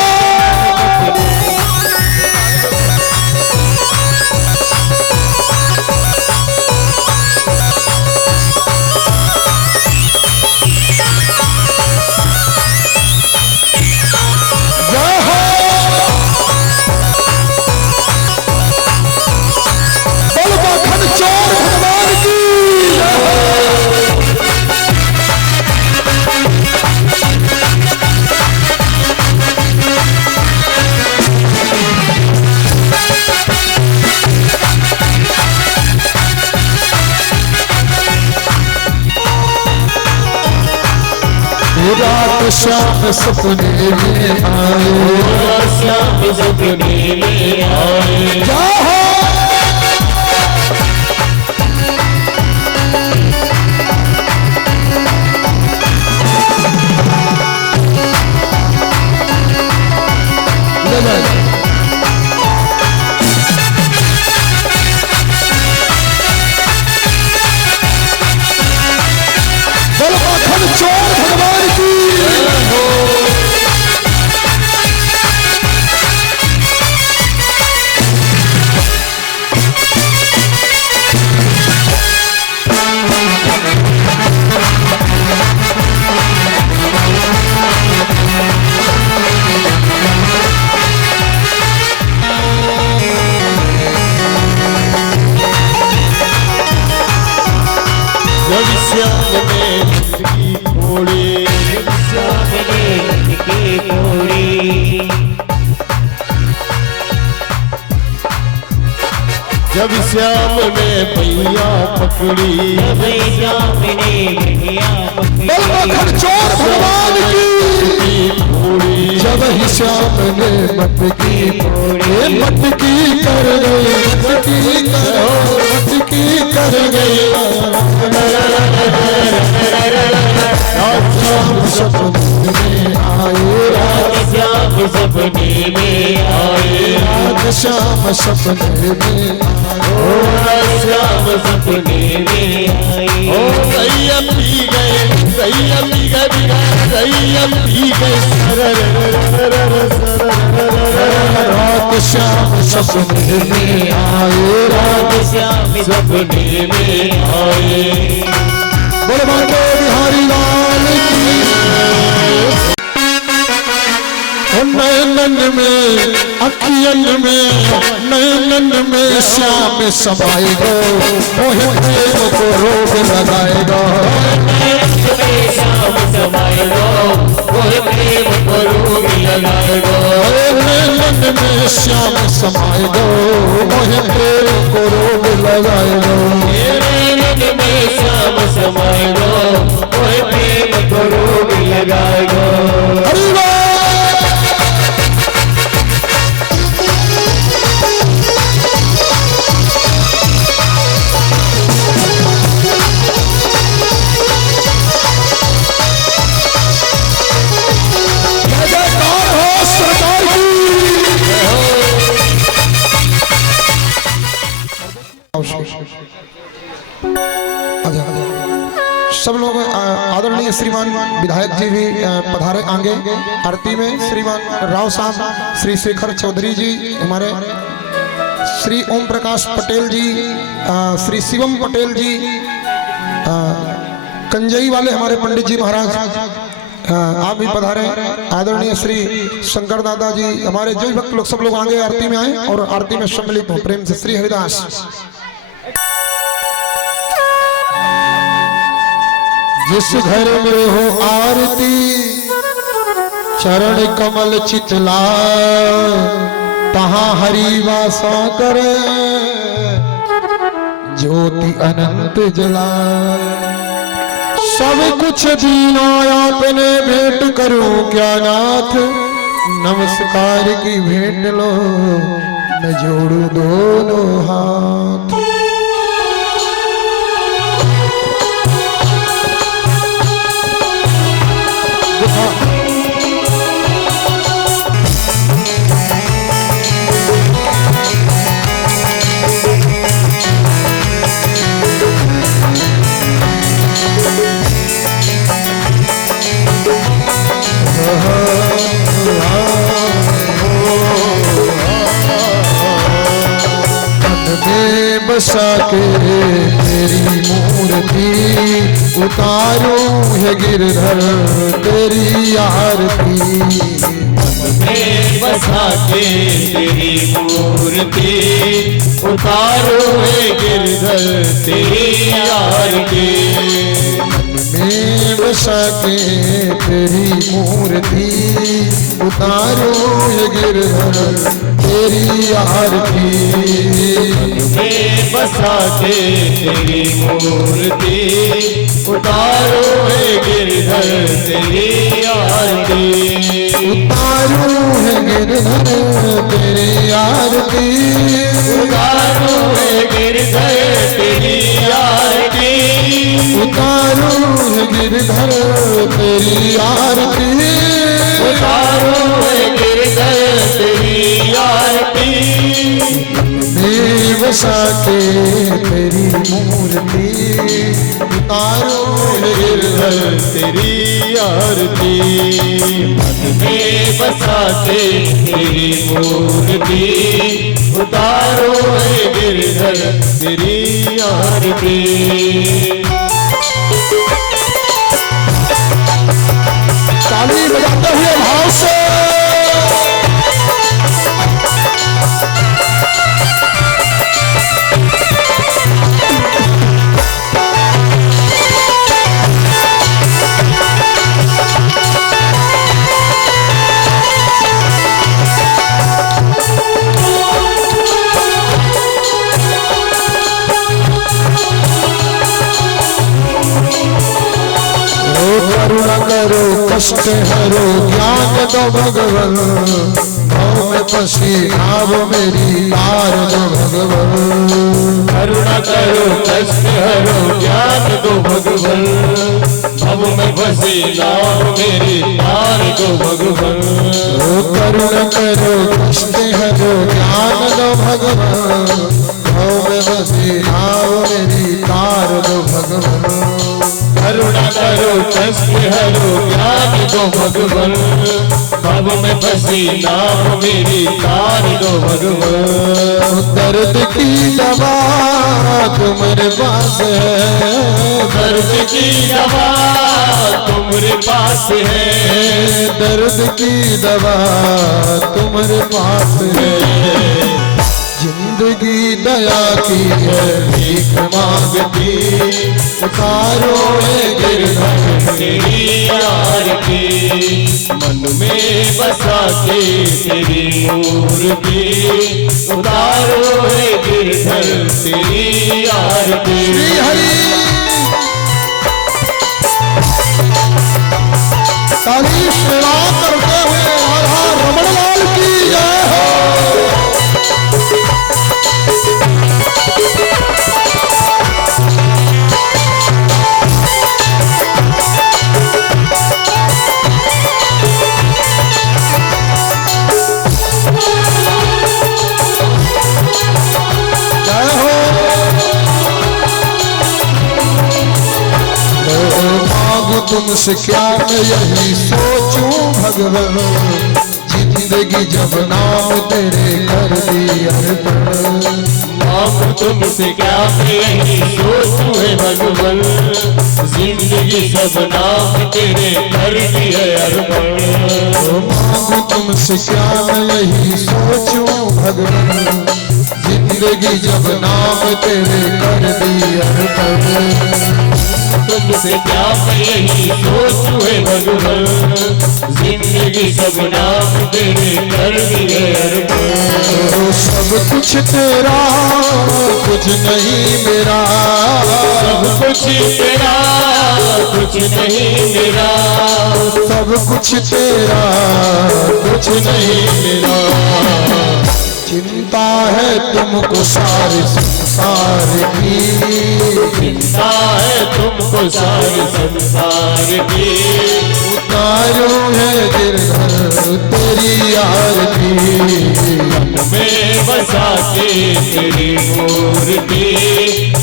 रात शाम सपने में आए, शाम सपने में आए। क्या हो। चोर भगवान की जब श्याम में जिंदगी खोड़ी, श्याम ने जिंदगी खोड़ी। जब श्याम ने भैया पकड़ी, जब श्याम ने भैया पकड़ी। चोर भगवान की खोड़ी। जब ही श्याम ने मटकी फोड़ी, मटकी कर गई, मटकी कर गई। सपने में आए, श्याम सपने में आए। श्याम सपने में श्याम सपने में आए। ओ सैया पी गए, सैया पी गए, सैया पी गए। रात श्याम सपने में आए, रात श्याम सपने में आए। बोल बाबा बिहारी लाल की। नैनन में अखियन में, नैनन में श्याम समाएगा, ओहे प्रेम को रोग लगाएगा। श्याम समाएगा, ओहे प्रेम को रोग लगाएगा। नैनन में श्याम समाएगा, ओहे प्रेम को रोग लगाएगा। नैनन में श्याम समाएगा, ओहे प्रेम को रोग लगाएगा। सब लोग आदरणीय श्रीमान विधायक जी भी पधारे आगे आरती में। श्रीमान राव साहब, श्री शेखर चौधरी जी, हमारे श्री ओम प्रकाश पटेल जी, श्री शिवम पटेल जी, कंजई वाले हमारे पंडित जी महाराज, आप भी पधारे। आदरणीय श्री शंकर दादा जी, हमारे जो भक्त लोग सब लोग आगे आरती में आए और आरती में सम्मिलित हो प्रेम से। श्री हरिदास। जिस घर में हो आरती, चरण कमल चितला, तहां हरि वासा करे, ज्योति अनंत जला। सब कुछ दीना आपने भेंट करूं क्या नाथ, नमस्कार की भेंट लो, मैं जोड़ू दोनों हाथ। के तेरी मूर्ति, उतारूं है गिरधर तेरी आरती। में बसा के तेरी मूर्ति, उतारो है गिरधर तेरी आरती। में बसा के तेरी मूर्ति, उतारो है गिरधर तेरी आरती। में बसा के तेरी मूर्ति, उतारो है गिरधर तेरी आरती। उतारू है गिरधर तेरी आरती, उतारो है गिरधर तेरी आरती। उतारू है गिरधर तेरी आरती। उतारो है गिरधर तेरी आरती। बसा के तेरी मूर्ति, उतारो है गिरधर तेरी आरती। मन में बसा के तेरी मूर्ति, उतारो है गिरधर तेरी आरती। ताली बजाते हुए भाव से करुणा करो कष्ट हरो ज्ञान दो भगवन, भाव में फंसी भाव मेरी तार दो भगवन। करुणा करो कष्ट हरो ज्ञान दो भगवन, भव में फंसी नाव मेरी तार दो भगवन। करुणा करो कष्ट हरो ज्ञान दो भगवन, भाव में फंसी भाव मेरी तार दो भगवन। करुणा करो कष्ट हरो ज्ञान दो भगवन, भव में फंसी नाव मेरी तार दो भगवन। दर्द की दवा तुम्हारे पास है, दर्द की दवा तुम्हारे पास है। दर्द की दवा तुम्हारे पास है। जिंदगी दया की है भीख मांगती, उतारो है गिरधर तेरी आरती। मन में बसा के तेरी मूर्ति, उतारो है गिरधर तेरी आरती। श्री हरि ताली सेवा करते हुए राधा रमण लाल की जय हो। तुमसे क्या मैं यही सोचूं भगवान, जिंदगी जब नाम तेरे कर दी अर्पण। मांगू तुमसे क्या मैं यही सोचूं है भगवन, जिंदगी सब नाम तेरे कर दी है अर्पण। मांगू तुमसे क्या मैं यही सोचूं भगवान, जिंदगी जब नाम तेरे कर दी अर्पण। तुमसे क्या मैं यही सोचूं है भगवन, जिंदगी सब नाम तेरे कर दिए अर्पण। सब कुछ तेरा कुछ नहीं मेरा, सब कुछ तेरा कुछ नहीं मेरा। सब कुछ तेरा कुछ नहीं मेरा। चिंता है तुमको सारे संसार की, चिंता है तुमको सारे संसार की। उतारो है गिरधर तेरी आरती। मन में बसा के तेरी मूर्ति,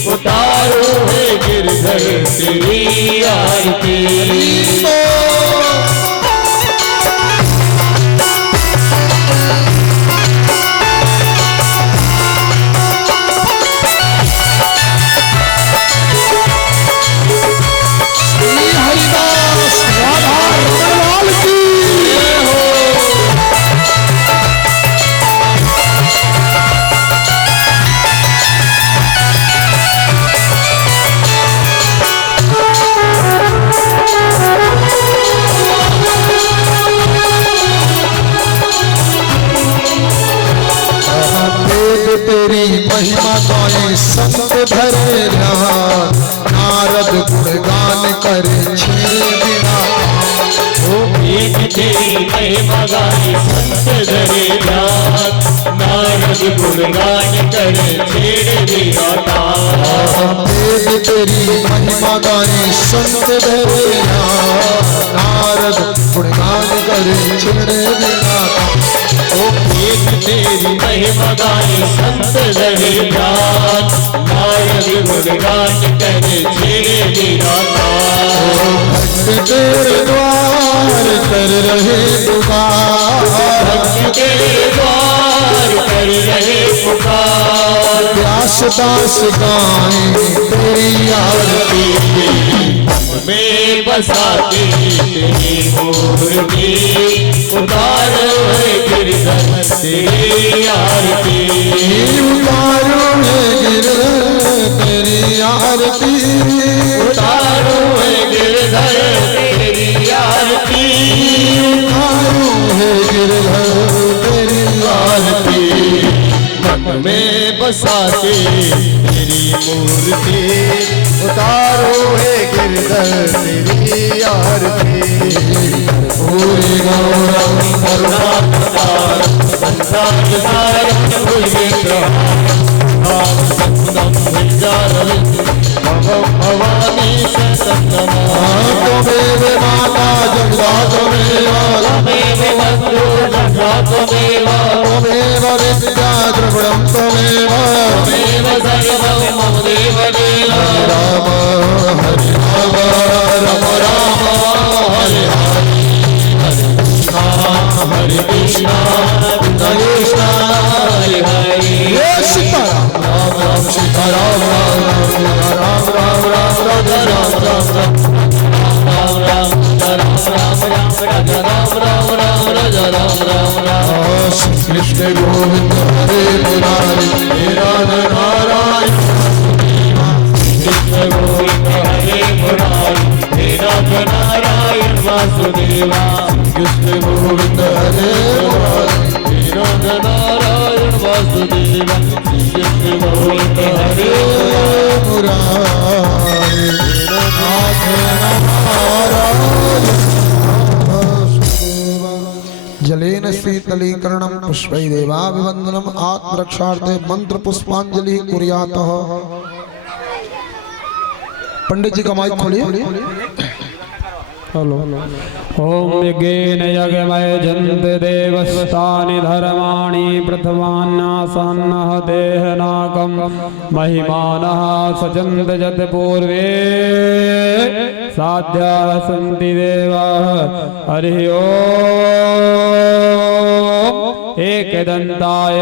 उतारो है गिरधर तेरी आरती। महिमा गाए संत धरे ध्यान, नारद गुणगान करे छेड़े बिना। एक तेरी महिमा गाई संत धरे ध्यान, नारद गुणगान करे छेड़े बिना तान। एक तेरी महिमा गाए संत धरे ध्यान, नारद गुणगान करे छेड़े बिना। एक तेरी महिमा गाई संत धरे ध्यान, नारद गुणगान करे छेड़े बिना तान। तेरे द्वार कर रहे पुकार, तेरे द्वार कर रहे पुकार। व्यास दास गाएं तेरी आरती, में बसाते तेरी मूर्ति, उतारो है गिरधर तेरी आरती। उतारो है गिरधर तेरी आरती, उतारो है गिरधर तेरी आरती। उतारो है गिरधर तेरी आरती। मन में बसाते तेरी मूर्ति, उतारो है गिरधर तेरी आरती। पूरी गौरव करुणावतार संसार सारं भुजगेन्द्र, नाम सत्संगं विचारविंद, भवानी सततम। त्वमेव माता जगदा त्वमेव, त्वमेव बन्धु जगदा त्वमेव, त्वमेव विद्या द्रविणं त्वमेव। त्वमेव सर्वं मम देव देव। राम हरे राम राम राम हरे हरे, हरे कृष्णा कृष्णा हरे हरे। सीताराम राम राम सीताराम राम राम राम राम राम राम राम राम राम। श्री कृष्ण गोविंद हरे मुरारी, हे राधा नारायण। कृष्ण गोविंद हरे मुरारी, हे नाथ नारायण वासुदेवा। कृष्ण गोविंद हरे मुरारी, हे नाथ नारायण वासुदेवा। कृष्ण गोविंद हरे मुरारी, नाथ नारायण वासुदेवा। जलेन शीतलीकरणं पुष्पैरेवाभिवन्दनम् आत्मरक्षार्थे मंत्र पुष्पांजलि कुर्यातः। पंडित जी का माइक खोलिए। ओम यज्ञेन यज्ञमय जन्त देवस्तानि धर्माणि प्रथमान्नासन्नः देहनाकं महिमानः सचन्त जत पूर्वे साध्याः सन्ति देवाः। हरि ओम एकदन्ताय